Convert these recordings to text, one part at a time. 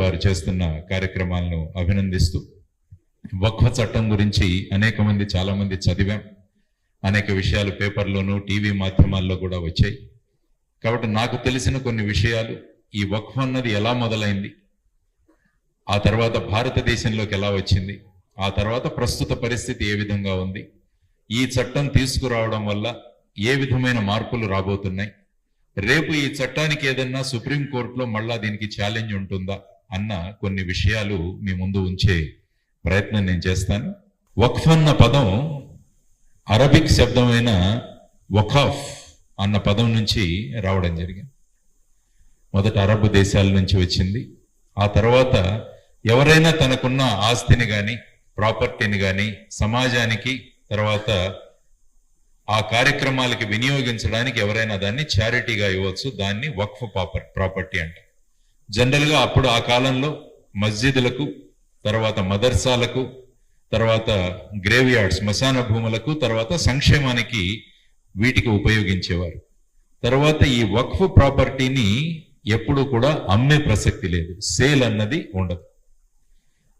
వారు చేస్తున్న కార్యక్రమాలను అభినందిస్తూ, వక్ఫ్ చట్టం గురించి చాలా మంది చదివాం, అనేక విషయాలు పేపర్లోనూ టీవీ మాధ్యమాల్లో కూడా వచ్చాయి. కాబట్టి నాకు తెలిసిన కొన్ని విషయాలు, ఈ వక్ఫ్ అన్నది ఎలా మొదలైంది, ఆ తర్వాత భారతదేశంలోకి ఎలా వచ్చింది, ఆ తర్వాత ప్రస్తుత పరిస్థితి ఏ విధంగా ఉంది, ఈ చట్టం తీసుకురావడం వల్ల ఏ విధమైన మార్పులు రాబోతున్నాయి, రేపు ఈ చట్టానికి ఏదన్నా సుప్రీంకోర్టులో మళ్ళా దీనికి ఛాలెంజ్ ఉంటుందా అన్న కొన్ని విషయాలు మీ ముందు ఉంచే ప్రయత్నం నేను చేస్తాను. వక్ఫ్ అన్న పదం అరబిక్ శబ్దమైన వఖాఫ్ అన్న పదం నుంచి రావడం జరిగింది. మొదట అరబ్ దేశాల నుంచి వచ్చింది. ఆ తర్వాత ఎవరైనా తనకున్న ఆస్తిని కానీ ప్రాపర్టీని కానీ సమాజానికి తర్వాత ఆ కార్యక్రమాలకి వినియోగించడానికి ఎవరైనా దాన్ని చారిటీగా ఇవ్వచ్చు. దాన్ని వక్ఫ్ ప్రాపర్టీ అంటారు. జనరల్గా అప్పుడు ఆ కాలంలో మస్జిదులకు, తర్వాత మదర్సాలకు, తర్వాత గ్రేవ్ యార్డ్స్ శ్మశాన భూములకు, తర్వాత సంక్షేమానికి వీటికి ఉపయోగించేవారు. తర్వాత ఈ వక్ఫ్ ప్రాపర్టీని ఎప్పుడు కూడా అమ్మే ప్రసక్తి లేదు, సేల్ అన్నది ఉండదు.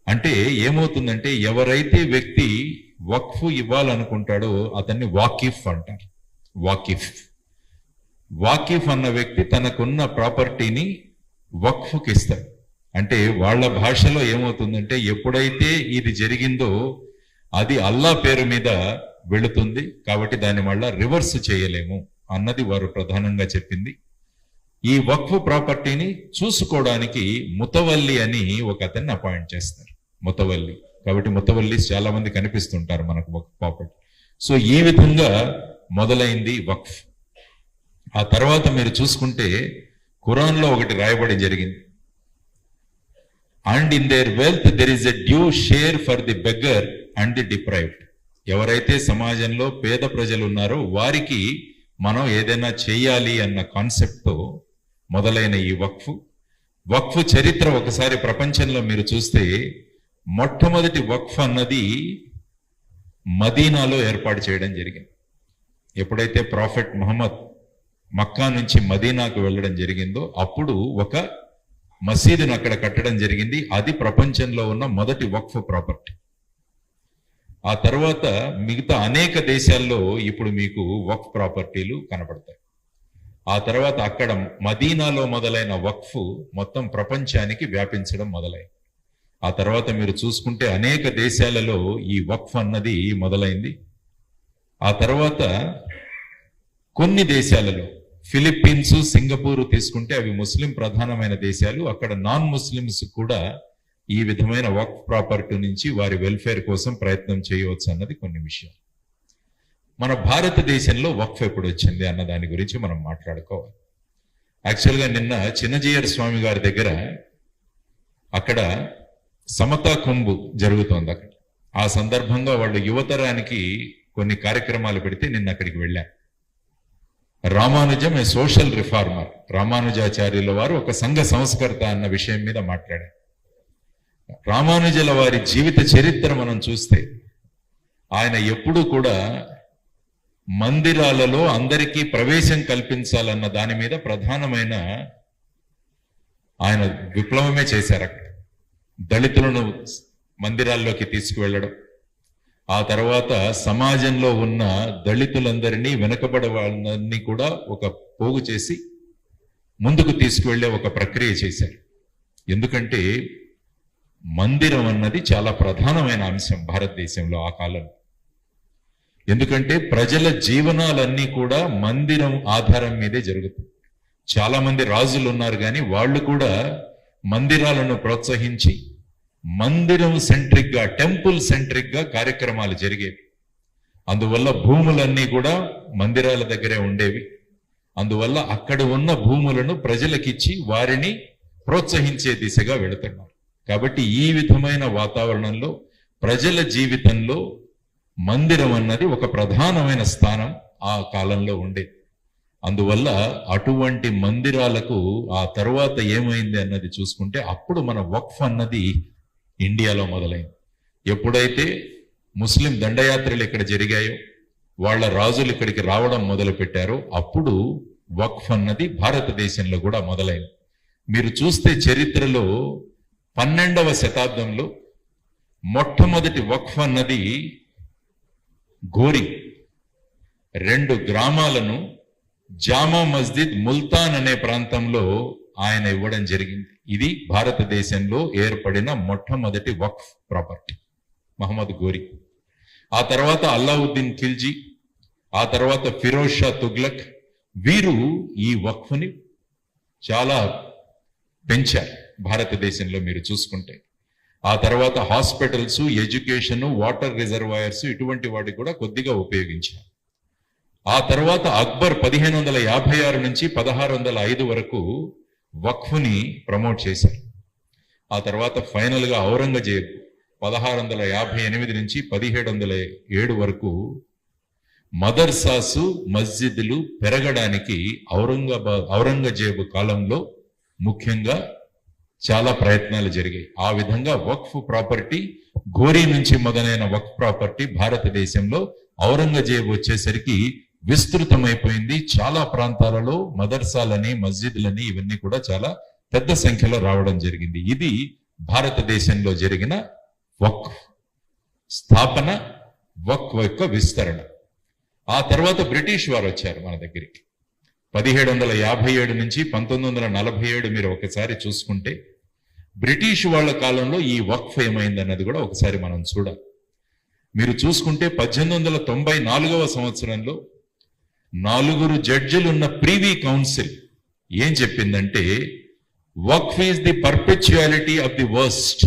అంటే ఏమవుతుందంటే ఎవరైతే వ్యక్తి వక్ఫ్ ఇవ్వాలనుకుంటాడో అతన్ని వాకిఫ్ అంటారు. వాకిఫ్ అన్న వ్యక్తి తనకున్న ప్రాపర్టీని వక్ఫ్కి ఇస్తాడు. అంటే వాళ్ళ భాషలో ఏమవుతుందంటే ఎప్పుడైతే ఇది జరిగిందో అది అల్లా పేరు మీద వెళుతుంది, కాబట్టి దాన్ని మళ్ళా రివర్స్ చేయలేము అన్నది వారు ప్రధానంగా చెప్పింది. ఈ వక్ఫ్ ప్రాపర్టీని చూసుకోవడానికి ముతవల్లి అని ఒక అతన్ని అపాయింట్ చేస్తారు. ముతవల్లి, కాబట్టి ముతవల్లీస్ చాలా మంది కనిపిస్తుంటారు మనకు వక్ఫ్ ప్రాపర్టీ. సో ఈ విధంగా మొదలైంది వక్ఫ్. ఆ తర్వాత మీరు చూసుకుంటే ఖురాన్లో ఒకటి రాయబడి జరిగింది, and in there wealth there is a due share for the beggar and the deprived. ఎవరైతే సమాజంలో పేద ప్రజలు ఉన్నారో వారికి మనం ఏదైనా చేయాలి అన్న కాన్సెప్ట్తో మొదలైన ఈ వక్ఫ్ చరిత్ర ఒకసారి ప్రపంచంలో మీరు చూస్తే మొట్టమొదటి వక్ఫ్ అన్నది మదీనాలో ఏర్పాటు చేయడం జరిగింది. ఎప్పుడైతే ప్రాఫెట్ ముహమ్మద్ మక్కా నుంచి మదీనాకు వెళ్ళడం జరిగిందో అప్పుడు ఒక మసీదును అక్కడ కట్టడం జరిగింది. అది ప్రపంచంలో ఉన్న మొదటి వక్ఫ్ ప్రాపర్టీ. ఆ తర్వాత మిగతా అనేక దేశాల్లో ఇప్పుడు మీకు వక్ఫ్ ప్రాపర్టీలు కనపడతాయి. ఆ తర్వాత అక్కడ మదీనాలో మొదలైన వక్ఫ్ మొత్తం ప్రపంచానికి వ్యాపించడం మొదలైంది. ఆ తర్వాత మీరు చూసుకుంటే అనేక దేశాలలో ఈ వక్ఫ్ అన్నది మొదలైంది. ఆ తర్వాత కొన్ని దేశాలలో ఫిలిప్పీన్స్, సింగపూర్ తీసుకుంటే అవి ముస్లిం ప్రధానమైన దేశాలు. అక్కడ నాన్ ముస్లిమ్స్ కూడా ఈ విధమైన వక్ఫ్ ప్రాపర్టీ నుంచి వారి వెల్ఫేర్ కోసం ప్రయత్నం చేయవచ్చు అన్నది కొన్ని విషయాలు. మన భారతదేశంలో వక్ఫ్ ఎప్పుడు వచ్చింది అన్న దాని గురించి మనం మాట్లాడుకోవాలి. యాక్చువల్గా నిన్న చిన్నజీయర్ స్వామి గారి దగ్గర అక్కడ సమతా కుంభు జరుగుతోంది. అక్కడ ఆ సందర్భంగా వాళ్ళు యువతరానికి కొన్ని కార్యక్రమాలు పెడితే నిన్న అక్కడికి వెళ్ళాను. రామానుజం ఏ సోషల్ రిఫార్మర్, రామానుజాచార్యుల వారు ఒక సంఘ సంస్కర్త అన్న విషయం మీద మాట్లాడారు. రామానుజుల వారి జీవిత చరిత్ర మనం చూస్తే ఆయన ఎప్పుడూ కూడా మందిరాలలో అందరికీ ప్రవేశం కల్పించాలన్న దాని మీద ప్రధానమైన ఆయన విప్లవమే చేశారు. అక్కడ దళితులను మందిరాల్లోకి తీసుకువెళ్ళడం, ఆ తర్వాత సమాజంలో ఉన్న దళితులందరినీ, వెనుకబడే వాళ్ళని కూడా ఒక పోగు చేసి ముందుకు తీసుకువెళ్ళే ఒక ప్రక్రియ చేశారు. ఎందుకంటే మందిరం అన్నది చాలా ప్రధానమైన అంశం భారతదేశంలో ఆ కాలంలో. ఎందుకంటే ప్రజల జీవనాలన్నీ కూడా మందిరం ఆధారం మీదే జరుగుతుంది. చాలా మంది రాజులు ఉన్నారు కానీ వాళ్ళు కూడా మందిరాలను ప్రోత్సహించి మందిరం సెంట్రిక్ గా, టెంపుల్ సెంట్రిక్ గా కార్యక్రమాలు జరిగేవి. అందువల్ల భూములన్నీ కూడా మందిరాల దగ్గరే ఉండేవి. అందువల్ల అక్కడ ఉన్న భూములను ప్రజలకిచ్చి వారిని ప్రోత్సహించే దిశగా వెళుతున్నారు. కాబట్టి ఈ విధమైన వాతావరణంలో ప్రజల జీవితంలో మందిరం అన్నది ఒక ప్రధానమైన స్థానం ఆ కాలంలో ఉండేది. అందువల్ల అటువంటి మందిరాలకు ఆ తర్వాత ఏమైంది అన్నది చూసుకుంటే అప్పుడు మన వక్ఫ్ అన్నది ఇండియాలో మొదలైంది. ఎప్పుడైతే ముస్లిం దండయాత్రలు ఇక్కడ జరిగాయో, వాళ్ళ రాజులు ఇక్కడికి రావడం మొదలు పెట్టారో అప్పుడు వక్ఫ్ అన్నది భారతదేశంలో కూడా మొదలైంది. మీరు చూస్తే చరిత్రలో 12వ శతాబ్దంలో మొట్టమొదటి వక్ఫ్ అన్నది గోరి 2 గ్రామాలను జామా మస్జిద్ ముల్తాన్ అనే ప్రాంతంలో ఆయన ఇవ్వడం జరిగింది. ఇది భారతదేశంలో ఏర్పడిన మొట్టమొదటి వక్ఫ్ ప్రాపర్టీ మహమ్మద్ గోరి. ఆ తర్వాత అల్లావుద్దీన్ ఖిల్జీ, ఆ తర్వాత ఫిరోజ్ షా తుగ్లక్, వీరు ఈ వక్ఫ్ని చాలా పెంచారు భారతదేశంలో మీరు చూసుకుంటే. ఆ తర్వాత హాస్పిటల్స్, ఎడ్యుకేషన్, వాటర్ రిజర్వాయర్స్ ఇటువంటి వాటికి కూడా కొద్దిగా ఉపయోగించారు. ఆ తర్వాత అక్బర్ 1556 నుంచి 1605 వరకు వక్ఫ్ని ప్రమోట్ చేశారు. ఆ తర్వాత ఫైనల్ గా ఔరంగజేబ్ 1658 నుంచి 1707 వరకు మదర్సాసు, మస్జిద్లు పెరగడానికి ఔరంగజేబు కాలంలో ముఖ్యంగా చాలా ప్రయత్నాలు జరిగాయి. ఆ విధంగా వక్ఫ్ ప్రాపర్టీ, ఘోరీ నుంచి మొదలైన వక్ఫ్ ప్రాపర్టీ భారతదేశంలో ఔరంగజేబు వచ్చేసరికి విస్తృతమైపోయింది. చాలా ప్రాంతాలలో మదర్సాలని, మస్జిద్లని ఇవన్నీ కూడా చాలా పెద్ద సంఖ్యలో రావడం జరిగింది. ఇది భారతదేశంలో జరిగిన వక్ఫ్ స్థాపన, వక్ఫ్ యొక్క విస్తరణ. ఆ తర్వాత బ్రిటిష్ వారు వచ్చారు మన దగ్గరికి. 1757 నుంచి 1947 మీరు ఒకసారి చూసుకుంటే బ్రిటిష్ వాళ్ళ కాలంలో ఈ వక్ఫ్ ఏమైందన్నది కూడా ఒకసారి మనం చూడాలి. మీరు చూసుకుంటే 1894వ సంవత్సరంలో 4 జడ్జిలున్న ప్రీవీ కౌన్సిల్ ఏం చెప్పిందంటే, waqf is the perpetuality of the worst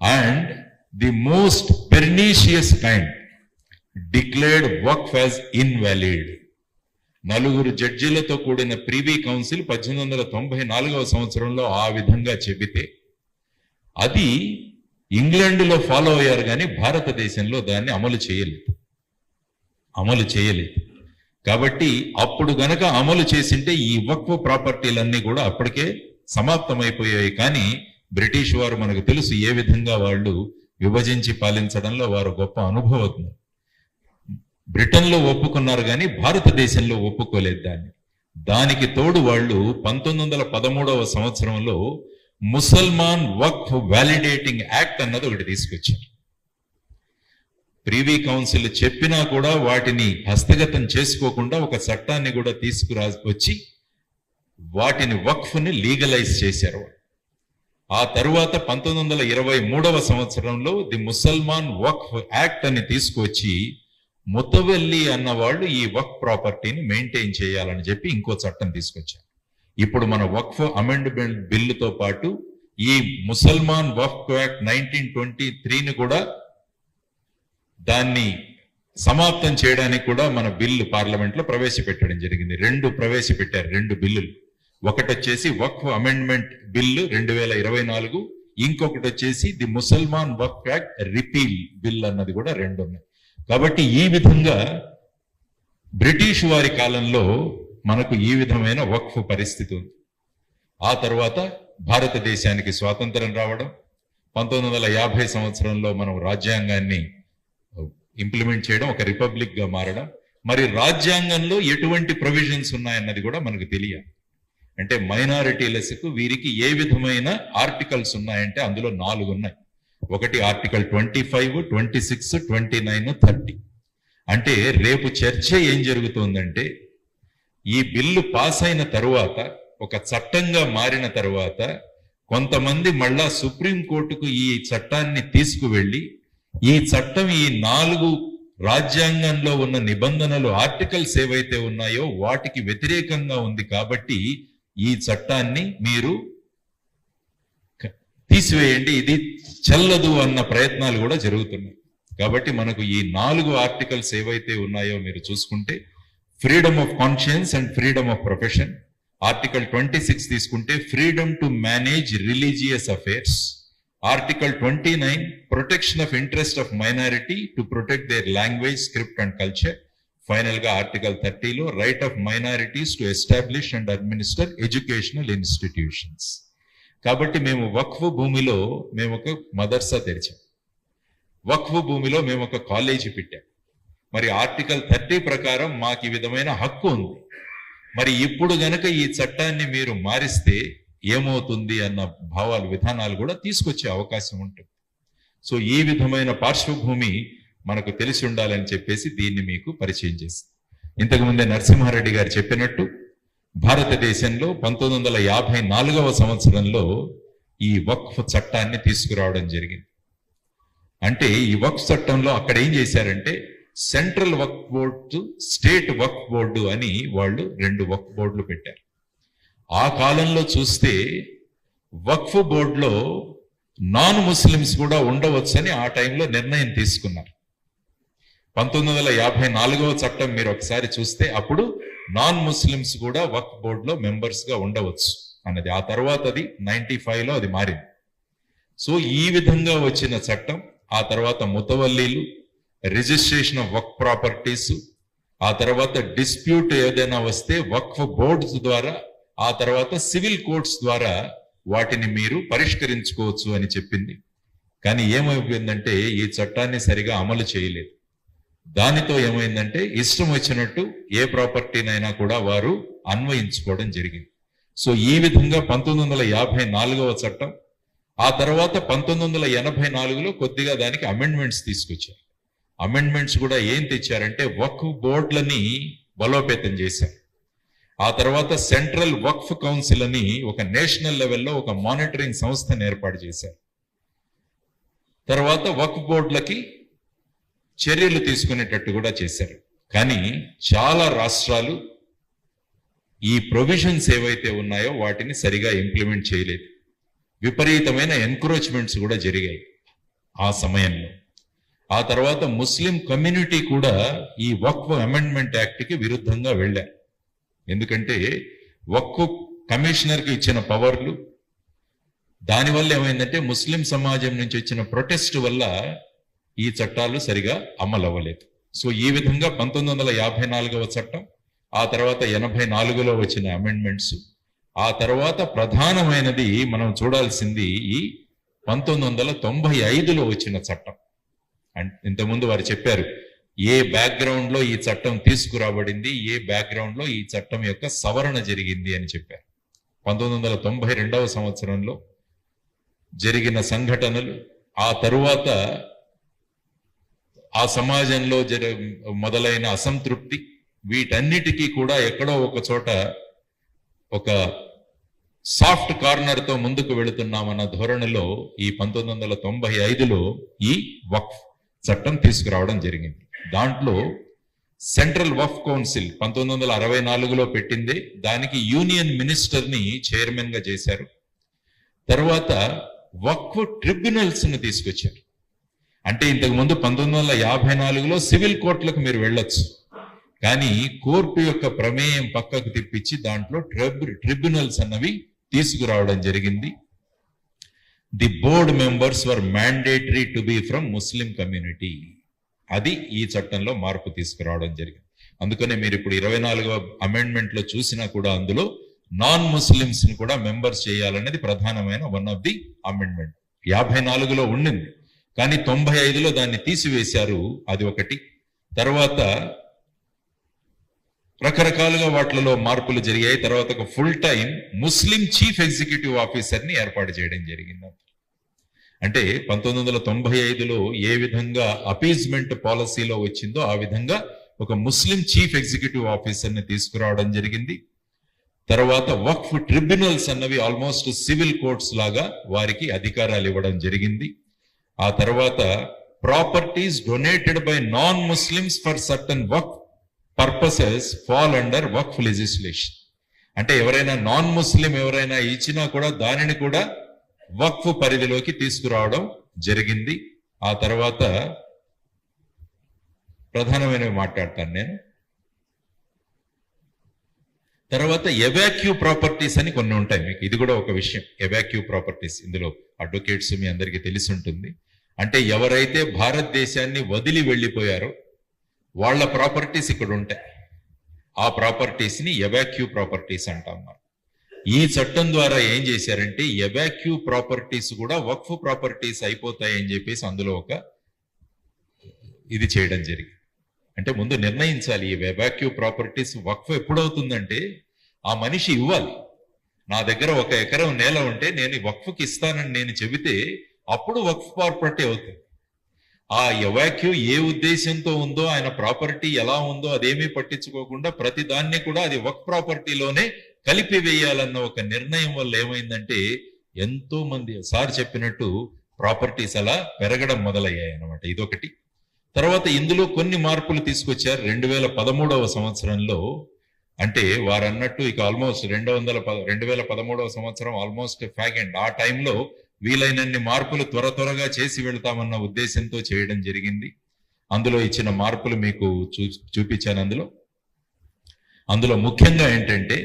and the most pernicious kind, declared waqf as invalid. 4 జడ్జీలతో కూడిన ప్రీవీ కౌన్సిల్ 1894వ సంవత్సరంలో ఆ విధంగా చెబితే అది ఇంగ్లాండ్లో ఫాలో అయ్యారు, కానీ భారతదేశంలో దాన్ని అమలు చేయలేదు. కాబట్టి అప్పుడు గనక అమలు చేసింటే ఈ వక్ఫ్ ప్రాపర్టీలన్నీ కూడా అప్పటికే సమాప్తమైపోయాయి. కానీ బ్రిటిష్ వారు మనకు తెలుసు ఏ విధంగా వాళ్ళు విభజించి పాలించడంలో వారు గొప్ప అనుభవజ్ఞులు. బ్రిటన్లో ఒప్పుకున్నారు కానీ భారతదేశంలో ఒప్పుకోలేదు దానికి తోడు వాళ్ళు 1913వ సంవత్సరంలో ముసల్మాన్ వక్ఫ్ వ్యాలిడేటింగ్ యాక్ట్ అన్నది ఒకటి తీసుకొచ్చారు. ప్రీవీ కౌన్సిల్ చెప్పినా కూడా వాటిని హస్తగతం చేసుకోకుండా ఒక చట్టాన్ని కూడా తీసుకురావచ్చి వాటిని వక్ఫ్ని లీగలైజ్ చేశారు. ఆ తరువాత 1923వ సంవత్సరంలో ది ముసల్మాన్ వక్ఫ్ యాక్ట్ అని తీసుకొచ్చి ముతవల్లి అన్నవాళ్ళు ఈ వక్ఫ్ ప్రాపర్టీని మెయింటైన్ చేయాలని చెప్పి ఇంకో చట్టం తీసుకొచ్చారు. ఇప్పుడు మన వక్ఫ్ అమెండ్మెంట్ బిల్లుతో పాటు ఈ ముసల్మాన్ వక్ఫ్ యాక్ట్ 1923ని కూడా దాన్ని సమాప్తం చేయడానికి కూడా మన బిల్లు పార్లమెంట్ లో ప్రవేశపెట్టడం జరిగింది. 2 ప్రవేశపెట్టారు, 2 బిల్లులు. ఒకటి వచ్చేసి వక్ఫ్ అమెండ్మెంట్ బిల్లు 2024, ఇంకొకటి వచ్చేసి the Mussalman Waqf act repeal bill అన్నది కూడా 2 ఉన్నాయి. కాబట్టి ఈ విధంగా బ్రిటిష్ వారి కాలంలో మనకు ఈ విధమైన వక్ఫ్ పరిస్థితి ఉంది. ఆ తర్వాత భారతదేశానికి స్వాతంత్రం రావడం, 1950 సంవత్సరంలో మనం రాజ్యాంగాన్ని ఇంప్లిమెంట్ చేయడం, ఒక రిపబ్లిక్ గా మారడం. మరి రాజ్యాంగంలో ఎటువంటి ప్రొవిజన్స్ ఉన్నాయన్నది కూడా మనకు తెలియాలి. అంటే మైనారిటీలకు వీరికి ఏ విధమైన ఆర్టికల్స్ ఉన్నాయంటే అందులో 4 ఉన్నాయి. ఒకటి ఆర్టికల్ 25, 26, 29, 30. అంటే రేపు చర్చ ఏం జరుగుతుందంటే, ఈ బిల్లు పాస్ అయిన తరువాత, ఒక చట్టంగా మారిన తరువాత కొంతమంది మళ్ళా సుప్రీంకోర్టుకు ఈ చట్టాన్ని తీసుకువెళ్ళి, ఈ చట్టం ఈ 4 రాజ్యాంగంలో ఉన్న నిబంధనలు, ఆర్టికల్స్ ఏవైతే ఉన్నాయో వాటికి వ్యతిరేకంగా ఉంది కాబట్టి ఈ చట్టాన్ని మీరు తీసివేయండి, ఇది చెల్లదు అన్న ప్రయత్నాలు కూడా జరుగుతున్నాయి. కాబట్టి మనకు ఈ 4 ఆర్టికల్స్ ఏవైతే ఉన్నాయో మీరు చూసుకుంటే, freedom of conscience and freedom of profession. Article 26 తీసుకుంటే freedom to manage religious affairs. Article 29 protection of interest of minority to protect their language, script and culture. Final గా ఆర్టికల్ 30లో right of minorities to establish and administer educational institutions. కాబట్టి మేము వక్ఫ్ భూమిలో మేము ఒక మదర్సా తెరిచాం, వక్ఫ్ భూమిలో మేము ఒక కాలేజీ పెట్టాం. మరి ఆర్టికల్ 30 ప్రకారం మాకు ఈ విధమైన హక్కు ఉంది. మరి ఇప్పుడు గనక ఈ చట్టాన్ని మీరు మారిస్తే ఏమవుతుంది అన్న భావాలు విధానాలు కూడా తీసుకొచ్చే అవకాశం ఉంటుంది. సో ఈ విధమైన పార్శ్వభూమి మనకు తెలిసి ఉండాలని చెప్పేసి దీన్ని మీకు పరిచయం చేసి, ఇంతకుముందే నరసింహారెడ్డి గారు చెప్పినట్టు భారతదేశంలో 1954వ సంవత్సరంలో ఈ వక్ఫ్ చట్టాన్ని తీసుకురావడం జరిగింది. అంటే ఈ వక్ఫ్ చట్టంలో అక్కడ ఏం చేశారంటే సెంట్రల్ వక్ఫ్ బోర్డు, స్టేట్ వక్ఫ్ బోర్డు అని వాళ్ళు 2 వక్ఫ్ బోర్డులు పెట్టారు. ఆ కాలంలో చూస్తే వక్ఫ్ బోర్డులో నాన్ ముస్లిమ్స్ కూడా ఉండవచ్చని ఆ టైంలో నిర్ణయం తీసుకున్నారు. 1954వ చట్టం మీరు ఒకసారి చూస్తే అప్పుడు నాన్ ముస్లిమ్స్ కూడా వక్ఫ్ బోర్డులో మెంబర్స్ గా ఉండవచ్చు అన్నది. ఆ తర్వాత అది 95లో అది మారింది. సో ఈ విధంగా వచ్చిన చట్టం, ఆ తర్వాత ముతవల్లీలు, రిజిస్ట్రేషన్ ఆఫ్ వక్ఫ్ ప్రాపర్టీస్, ఆ తర్వాత డిస్ప్యూట్ ఏదైనా వస్తే వక్ఫ్ బోర్డ్స్ ద్వారా, ఆ తర్వాత సివిల్ కోర్ట్స్ ద్వారా వాటిని మీరు పరిష్కరించుకోవచ్చు అని చెప్పింది. కానీ ఏమైపోయిందంటే ఈ చట్టాన్ని సరిగా అమలు చేయలేదు. దానితో ఏమైందంటే ఇష్టం వచ్చినట్టు ఏ ప్రాపర్టీనైనా కూడా వారు అన్వయించుకోవడం జరిగింది. సో ఈ విధంగా 1954వ చట్టం, ఆ తర్వాత 1984లో కొద్దిగా దానికి అమెండ్మెంట్స్ తీసుకొచ్చారు. అమెండ్మెంట్స్ కూడా ఏం తెచ్చారంటే వక్ఫ్ బోర్డులని బలోపేతం చేశారు. ఆ తర్వాత సెంట్రల్ వక్ఫ్ కౌన్సిల్ అని ఒక నేషనల్ లెవెల్లో ఒక మానిటరింగ్ సంస్థను ఏర్పాటు చేశారు. తర్వాత వక్ఫ్ బోర్డులకి చర్యలు తీసుకునేటట్టు కూడా చేశారు. కానీ చాలా రాష్ట్రాలు ఈ ప్రొవిజన్స్ ఏవైతే ఉన్నాయో వాటిని సరిగా ఇంప్లిమెంట్ చేయలేదు. విపరీతమైన ఎన్క్రోచ్మెంట్స్ కూడా జరిగాయి ఆ సమయంలో. ఆ తర్వాత ముస్లిం కమ్యూనిటీ కూడా ఈ వక్ఫ్ అమెండ్మెంట్ యాక్ట్కి విరుద్ధంగా వెళ్ళారు. ఎందుకంటే వక్ఫ్ కమిషనర్కి ఇచ్చిన పవర్లు, దానివల్ల ఏమైందంటే ముస్లిం సమాజం నుంచి వచ్చిన ప్రొటెస్ట్ వల్ల ఈ చట్టాలు సరిగా అమలు అవ్వలేదు. సో ఈ విధంగా 1954వ చట్టం, ఆ తర్వాత 84లో వచ్చిన అమెండ్మెంట్స్, ఆ తర్వాత ప్రధానమైనది మనం చూడాల్సింది ఈ 1995లో వచ్చిన చట్టం. ఇంతకుముందు వారు చెప్పారు ఏ బ్యాక్గ్రౌండ్ లో ఈ చట్టం తీసుకురాబడింది, ఏ బ్యాక్గ్రౌండ్ లో ఈ చట్టం యొక్క సవరణ జరిగింది అని చెప్పారు. 1992వ సంవత్సరంలో జరిగిన సంఘటనలు, ఆ తరువాత ఆ సమాజంలో మొదలైన అసంతృప్తి, వీటన్నిటికీ కూడా ఎక్కడో ఒక చోట ఒక సాఫ్ట్ కార్నర్ తో ముందుకు వెళుతున్నామన్న ధోరణిలో ఈ 1995లో ఈ వక్ఫ్ చట్టం తీసుకురావడం జరిగింది. దాంట్లో సెంట్రల్ వక్ఫ్ కౌన్సిల్ 1964లో పెట్టింది, దానికి యూనియన్ మినిస్టర్ ని చైర్మన్ గా చేశారు. తర్వాత వక్ఫ్ ట్రిబ్యునల్స్ ని తీసుకొచ్చారు. అంటే ఇంతకు ముందు 1954లో సివిల్ కోర్టులకు మీరు వెళ్ళొచ్చు, కానీ కోర్టు యొక్క ప్రమేయం పక్కకు తిప్పించి దాంట్లో ట్రిబ్యునల్స్ అన్నవి తీసుకురావడం జరిగింది. The board members were mandatory to be from Muslim community. అది ఈ చట్టంలో మార్పు తీసుకురావడం జరిగింది. అందుకనే మీరు ఇప్పుడు 24వ అమెండ్మెంట్ లో చూసినా కూడా అందులో నాన్ ముస్లిమ్స్ ని కూడా మెంబర్స్ చేయాలనేది ప్రధానమైన వన్ ఆఫ్ ది అమెండ్మెంట్. 54లో ఉండింది, కానీ 95లో దాన్ని తీసివేశారు. అది ఒకటి. తర్వాత రకరకాలుగా వాటిలో మార్పులు జరిగాయి. తర్వాత ఒక ఫుల్ టైం ముస్లిం చీఫ్ ఎగ్జిక్యూటివ్ ఆఫీసర్ ని ఏర్పాటు చేయడం జరిగింది. అంటే 1995లో ఏ విధంగా అపీజ్మెంట్ పాలసీలో వచ్చిందో ఆ విధంగా ఒక ముస్లిం చీఫ్ ఎగ్జిక్యూటివ్ ఆఫీసర్ ని తీసుకురావడం జరిగింది. తర్వాత వక్ఫ్ ట్రిబ్యునల్స్ అన్నవి ఆల్మోస్ట్ సివిల్ కోర్ట్స్ లాగా వారికి అధికారాలు ఇవ్వడం జరిగింది. ఆ తర్వాత properties donated by non Muslims for certain Waqf purposes fall under Waqf legislation. అంటే ఎవరైనా నాన్ ముస్లిం ఎవరైనా ఇచ్చినా కూడా దానిని కూడా వక్ఫ్ పరిధిలోకి తీసుకురావడం జరిగింది. ఆ తర్వాత ప్రధానమైనవి మాట్లాడతాను నేను. తర్వాత ఎవాక్యూ ప్రాపర్టీస్ అని కొన్ని ఉంటాయి. మీకు ఇది కూడా ఒక విషయం. ఎవాక్యూ ప్రాపర్టీస్, ఇందులో అడ్వకేట్స్ మీ అందరికీ తెలిసి ఉంటుంది. అంటే ఎవరైతే భారతదేశాన్ని వదిలి వెళ్ళిపోయారో వాళ్ళ ప్రాపర్టీస్ ఇక్కడ ఉంటాయి. ఆ ప్రాపర్టీస్ ని ఎవాక్యూ ప్రాపర్టీస్ అంటాం. ఈ చట్టం ద్వారా ఏం చేశారంటే ఎవాక్యూ ప్రాపర్టీస్ కూడా వక్ఫ్ ప్రాపర్టీస్ అయిపోతాయని చెప్పేసి అందులో ఒక ఇది చేయడం జరిగింది. అంటే ముందు నిర్ణయించాలి ఈ ఎవాక్యూ ప్రాపర్టీస్ వక్ఫ్ ఎప్పుడవుతుందంటే ఆ మనిషి ఇవ్వాలి. నా దగ్గర 1 ఎకరం నేల ఉంటే నేను వక్ఫ్కి ఇస్తానని నేను చెబితే అప్పుడు వక్ఫ్ ప్రాపర్టీ అవుతుంది. ఆ ఎవాక్యూ ఏ ఉద్దేశంతో ఉందో, ఆయన ప్రాపర్టీ ఎలా ఉందో అదేమీ పట్టించుకోకుండా ప్రతి దాన్ని కూడా అది వక్ఫ్ ప్రాపర్టీలోనే కలిపి వేయాలన్న ఒక నిర్ణయం వల్ల ఏమైందంటే ఎంతో మంది సార్ చెప్పినట్టు ప్రాపర్టీస్ అలా పెరగడం మొదలయ్యాయి అన్నమాట. ఇదొకటి. తర్వాత ఇందులో కొన్ని మార్పులు తీసుకొచ్చారు 2013వ సంవత్సరంలో. అంటే వారు అన్నట్టు ఇక ఆల్మోస్ట్ 2013వ సంవత్సరం ఆల్మోస్ట్ ఫ్యాగ్ అండ్ ఆ టైంలో వీలైనన్ని మార్పులు త్వరగా చేసి వెళ్తామన్న ఉద్దేశంతో చేయడం జరిగింది. అందులో ఇచ్చిన మార్పులు మీకు చూపించాను. అందులో ముఖ్యంగా ఏంటంటే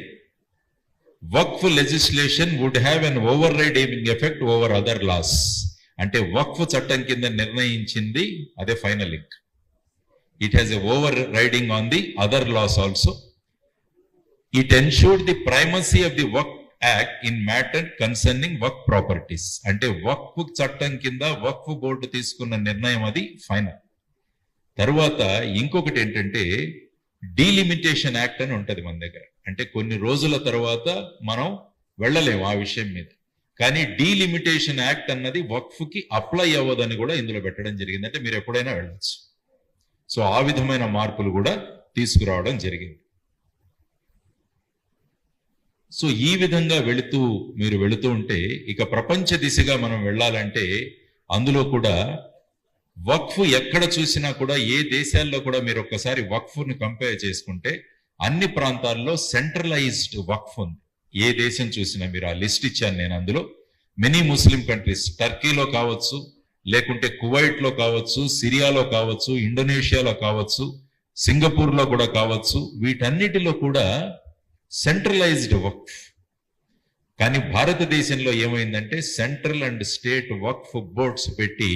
waqf legislation would have an over riding effect over other laws. అంటే వక్ఫ్ చట్టం కింద నిర్ణయించింది అదే final link. It has a over riding on the other laws also. It ensured the primacy of the waqf act in matter concerning waqf properties. అంటే వక్ఫ్ చట్టం కింద వక్ఫ్ బోర్డు తీసుకున్న నిర్ణయం అది ఫైనల్. తరువాత ఇంకొకటి ఏంటంటే డీలిమిటేషన్ యాక్ట్ అని ఉంటది మన దగ్గర. అంటే కొన్ని రోజుల తర్వాత మనం వెళ్ళలేము ఆ విషయం మీద, కానీ డీలిమిటేషన్ యాక్ట్ అన్నది వక్ఫ్ కి అప్లై అవ్వదని కూడా ఇందులో పెట్టడం జరిగింది. అంటే మీరు ఎప్పుడైనా వెళ్ళచ్చు. సో ఆ విధమైన మార్పులు కూడా తీసుకురావడం జరిగింది. సో ఈ విధంగా మీరు వెళుతూ ఉంటే ఇక ప్రపంచ దిశగా మనం వెళ్ళాలంటే అందులో కూడా వక్ఫ్ ఎక్కడ చూసినా కూడా ఏ దేశాల్లో కూడా మీరు ఒక్కసారి వక్ఫ్ను కంపేర్ చేసుకుంటే అన్ని ప్రాంతాల్లో సెంట్రలైజ్డ్ వక్ఫ్ ఉంది. ఏ దేశం చూసినా మీరు ఆ లిస్ట్ ఇచ్చాను నేను. అందులో మెనీ ముస్లిం కంట్రీస్, టర్కీలో కావచ్చు, లేకుంటే కువైట్ లో కావచ్చు, సిరియాలో కావచ్చు, ఇండోనేషియాలో కావచ్చు, సింగపూర్ లో కూడా కావచ్చు, వీటన్నిటిలో కూడా సెంట్రలైజ్డ్ వక్ఫ్. కానీ భారతదేశంలో ఏమైందంటే central and state Waqf boards పెట్టి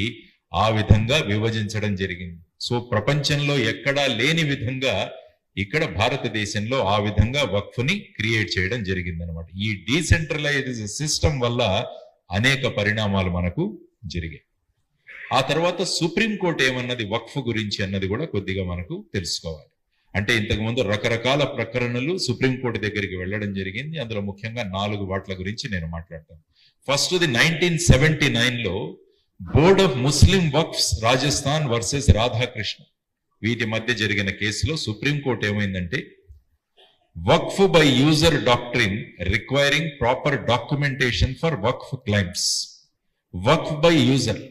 ఆ విధంగా విభజించడం జరిగింది. సో ప్రపంచంలో ఎక్కడా లేని విధంగా ఇక్కడ భారతదేశంలో ఆ విధంగా వక్ఫ్ని క్రియేట్ చేయడం జరిగింది అనమాట. ఈ డీసెంట్రలైజ్డ్ సిస్టమ్ వల్ల అనేక పరిణామాలు మనకు జరిగాయి. ఆ తర్వాత సుప్రీంకోర్టు ఏమన్నది వక్ఫ్ గురించి అన్నది కూడా కొద్దిగా మనకు తెలుసుకోవాలి. అంటే ఇంతకుముందు రకరకాల ప్రకరణలు సుప్రీంకోర్టు దగ్గరికి వెళ్ళడం జరిగింది. అందులో ముఖ్యంగా 4 వాట్ల గురించి నేను మాట్లాడతాను. ఫస్ట్ ది 1979లో board of Muslim waqfs Rajasthan versus Radhakrishna, వీటి మధ్య జరిగిన కేసులో సుప్రీంకోర్టు ఏమైందంటే waqf by user doctrine requiring proper documentation for waqf claims. Waqf by user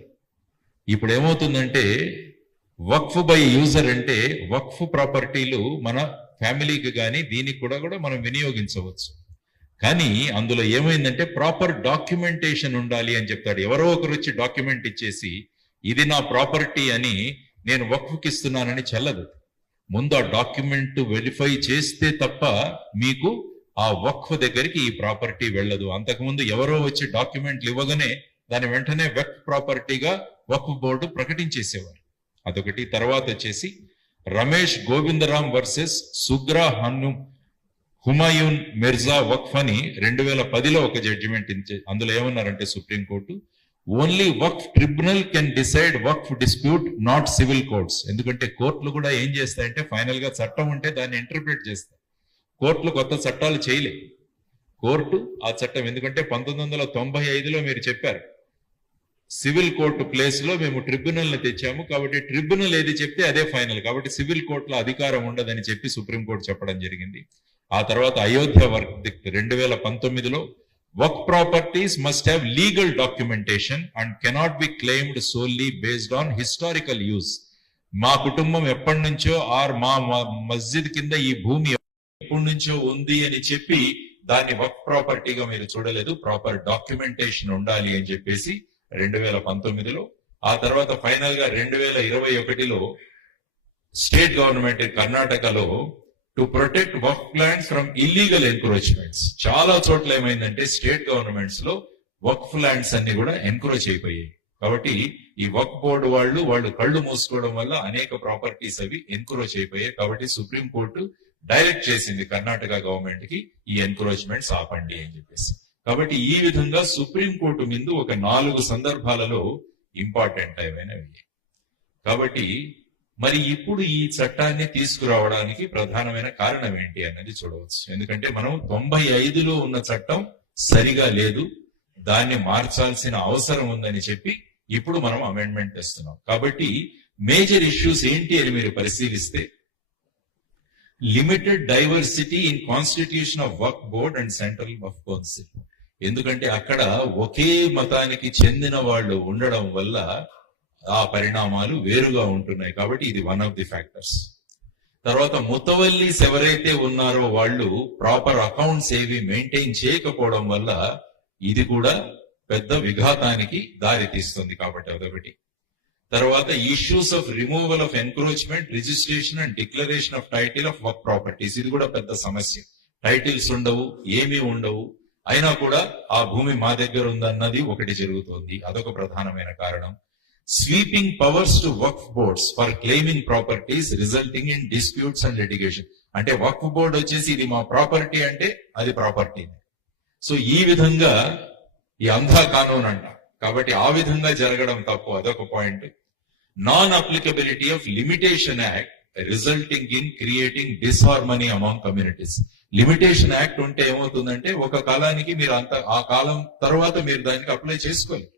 ఇప్పుడు ఏమవుతుందంటే వక్ఫ్ బై యూజర్ అంటే వక్ఫ్ ప్రాపర్టీలు మన ఫ్యామిలీకి కానీ దీనికి కూడా మనం వినియోగించవచ్చు. కానీ అందులో ఏమైందంటే ప్రాపర్ డాక్యుమెంటేషన్ ఉండాలి అని చెప్తాడు. ఎవరో ఒకరు వచ్చి డాక్యుమెంట్ ఇచ్చేసి ఇది నా ప్రాపర్టీ అని నేను వక్ఫ్కి ఇస్తున్నానని చెల్లదు. ముందు ఆ డాక్యుమెంట్ వెరిఫై చేస్తే తప్ప మీకు ఆ వక్ఫ్ దగ్గరికి ఈ ప్రాపర్టీ వెళ్ళదు. అంతకుముందు ఎవరో వచ్చి డాక్యుమెంట్లు ఇవ్వగానే దాని వెంటనే వక్ఫ్ ప్రాపర్టీగా వక్ఫ్ బోర్డు ప్రకటించేసేవారు. అదొకటి. తర్వాత వచ్చేసి రమేష్ గోవిందరాం వర్సెస్ సుగ్రా హుమాయూన్ మిర్జా వక్ఫ్ అని 2010లో ఒక జడ్జిమెంట్ ఇచ్చారు. అందులో ఏమన్నారంటే supreme court only Waqf tribunal can decide Waqf dispute, not civil courts. ఎందుకంటే కోర్టులు కూడా ఏం చేస్తాయంటే ఫైనల్ గా చట్టం ఉంటే దాన్ని ఇంటర్ప్రిట్ చేస్తాయి. కోర్టులు కొత్త చట్టాలు చేయలేదు. కోర్టు ఆ చట్టం, ఎందుకంటే 1995లో మీరు చెప్పారు సివిల్ కోర్టు ప్లేస్ లో మేము ట్రిబ్యునల్ ని తెచ్చాము, కాబట్టి ట్రిబ్యునల్ ఏది చెప్తే అదే ఫైనల్, కాబట్టి సివిల్ కోర్టులో అధికారం ఉండదని చెప్పి సుప్రీంకోర్టు చెప్పడం జరిగింది. ఆ తర్వాత అయోధ్య వర్డిక్ట్ 2019లో waqf properties must have legal documentation and cannot be claimed solely based on historical use. మా కుటుంబం ఎప్పటి నుంచో మా మస్జిద్ కింద ఈ భూమి ఎప్పటి నుంచో ఉంది అని చెప్పి దాన్ని వక్ఫ్ ప్రాపర్టీగా మీరు చూడలేదు. ప్రాపర్ డాక్యుమెంటేషన్ ఉండాలి అని చెప్పేసి 2019లో. ఆ తర్వాత ఫైనల్ గా 2021లో స్టేట్ గవర్నమెంట్ కర్ణాటకలో to protect Waqf lands from illegal encroachments. చాలా చోట్ల ఏమైందంటే స్టేట్ గవర్నమెంట్స్ లో వక్ఫ్ ల్యాండ్స్ అన్ని కూడా ఎన్క్రోచ్ అయిపోయాయి. కాబట్టి ఈ వక్ఫ్ బోర్డు వాళ్ళు కళ్ళు మూసుకోవడం వల్ల అనేక ప్రాపర్టీస్ అవి ఎన్క్రోచ్ అయిపోయాయి. కాబట్టి సుప్రీంకోర్టు డైరెక్ట్ చేసింది కర్ణాటక గవర్నమెంట్ కి ఈ ఎన్క్రోచ్మెంట్స్ ఆపండి అని చెప్పేసి. కాబట్టి ఈ విధంగా సుప్రీంకోర్టు ముందు ఒక 4 సందర్భాలలో ఇంపార్టెంట్ అయినవి. కాబట్టి మరి ఇప్పుడు ఈ చట్టాన్ని తీసుకురావడానికి ప్రధానమైన కారణం ఏంటి అన్నది చూడవచ్చు. ఎందుకంటే మనం 95లో ఉన్న చట్టం సరిగా లేదు, దాన్ని మార్చాల్సిన అవసరం ఉందని చెప్పి ఇప్పుడు మనం అమెండ్మెంట్ తెస్తున్నాం. కాబట్టి మేజర్ ఇష్యూస్ ఏంటి అని మీరు పరిశీలిస్తే, limited diversity in constitution of Waqf board and central Waqf council. ఎందుకంటే అక్కడ ఒకే మతానికి చెందిన వాళ్ళు ఉండడం వల్ల ఆ పరిణామాలు వేరుగా ఉంటున్నాయి. కాబట్టి ఇది వన్ ఆఫ్ ది ఫ్యాక్టర్స్. తర్వాత ముతవల్లీస్ ఎవరైతే ఉన్నారో వాళ్ళు ప్రాపర్ అకౌంట్స్ ఏవి మెయింటైన్ చేయకపోవడం వల్ల ఇది కూడా పెద్ద విఘాతానికి దారి తీస్తుంది. కాబట్టి అదొకటి. తర్వాత issues of removal of encroachment, registration and declaration of title of వర్క్ ప్రాపర్టీస్. ఇది కూడా పెద్ద సమస్య. టైటిల్స్ ఉండవు, ఏమీ ఉండవు, అయినా కూడా ఆ భూమి మా దగ్గర ఉందన్నది ఒకటి జరుగుతోంది. అదొక ప్రధానమైన కారణం. Sweeping powers to Waqf boards for claiming properties resulting in disputes and litigation. అంటే వక్ఫ్ బోర్డ్ వచ్చేసి ఇది మా ప్రాపర్టీ అంటే అది ప్రాపర్టీ. సో ఈ విధంగా ఈ అంధా కానూన్ అంట. కాబట్టి ఆ విధంగా జరగడం తప్పు. అదొక point. Non applicability of limitation act resulting in creating disharmony among communities. Limitation act ఉంటే ఏమవుతుందంటే ఒక కాలానికి మీరు ఆ కాలం తర్వాత మీరు దానికి అప్లై చేసుకోలేదు.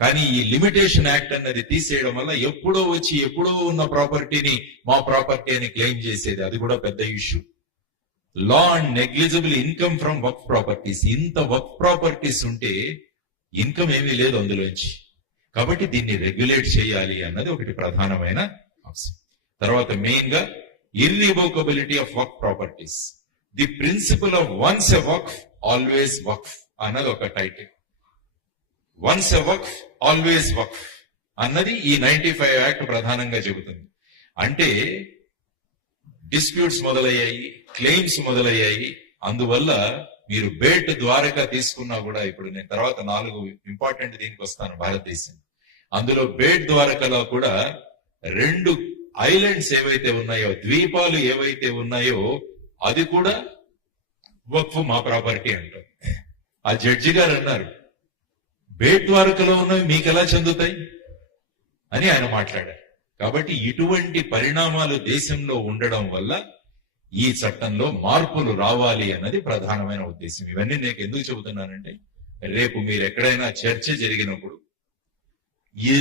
కానీ ఈ లిమిటేషన్ యాక్ట్ అన్నది తీసేయడం వల్ల ఎప్పుడో వచ్చి ఎప్పుడో ఉన్న ప్రాపర్టీని మా ప్రాపర్టీ అని క్లెయిమ్ చేసేది. అది కూడా పెద్ద issue. Law and negligible income from work properties. ఇంత వర్క్ ప్రాపర్టీస్ ఉంటే ఇన్కమ్ ఏమీ లేదు అందులోంచి. కాబట్టి దీన్ని రెగ్యులేట్ చేయాలి అన్నది ఒకటి ప్రధానమైన అంశం. తర్వాత మెయిన్ గా ఇర్రివోకబిలిటీ ఆఫ్ వర్క్ properties. The principle of once a waqf always waqf అన్నది ఒక title. Once a waqf always waqf అన్నది ఈ 95 యాక్ట్ ప్రధానంగా చెబుతుంది. అంటే డిస్ప్యూట్స్ మొదలయ్యాయి, క్లెయిమ్స్ మొదలయ్యాయి. అందువల్ల మీరు బేట్ ద్వారకా తీసుకున్నా కూడా, ఇప్పుడు నేను తర్వాత 4 ఇంపార్టెంట్ దీనికి వస్తాను భారతదేశం. అందులో బేట్ ద్వారకలో కూడా 2 ఐలాండ్స్ ఏవైతే ఉన్నాయో, ద్వీపాలు ఏవైతే ఉన్నాయో అది కూడా వక్ఫ్ మా ప్రాపర్టీ అంటారు. ఆ జడ్జి గారు అన్నారు, బేట్ ద్వారకలో ఉన్నవి మీకు ఎలా చెందుతాయి అని ఆయన మాట్లాడారు. కాబట్టి ఇటువంటి పరిణామాలు దేశంలో ఉండడం వల్ల ఈ చట్టంలో మార్పులు రావాలి అన్నది ప్రధానమైన ఉద్దేశం. ఇవన్నీ నేను ఎందుకు చెబుతున్నానంటే, రేపు మీరు ఎక్కడైనా చర్చ జరిగినప్పుడు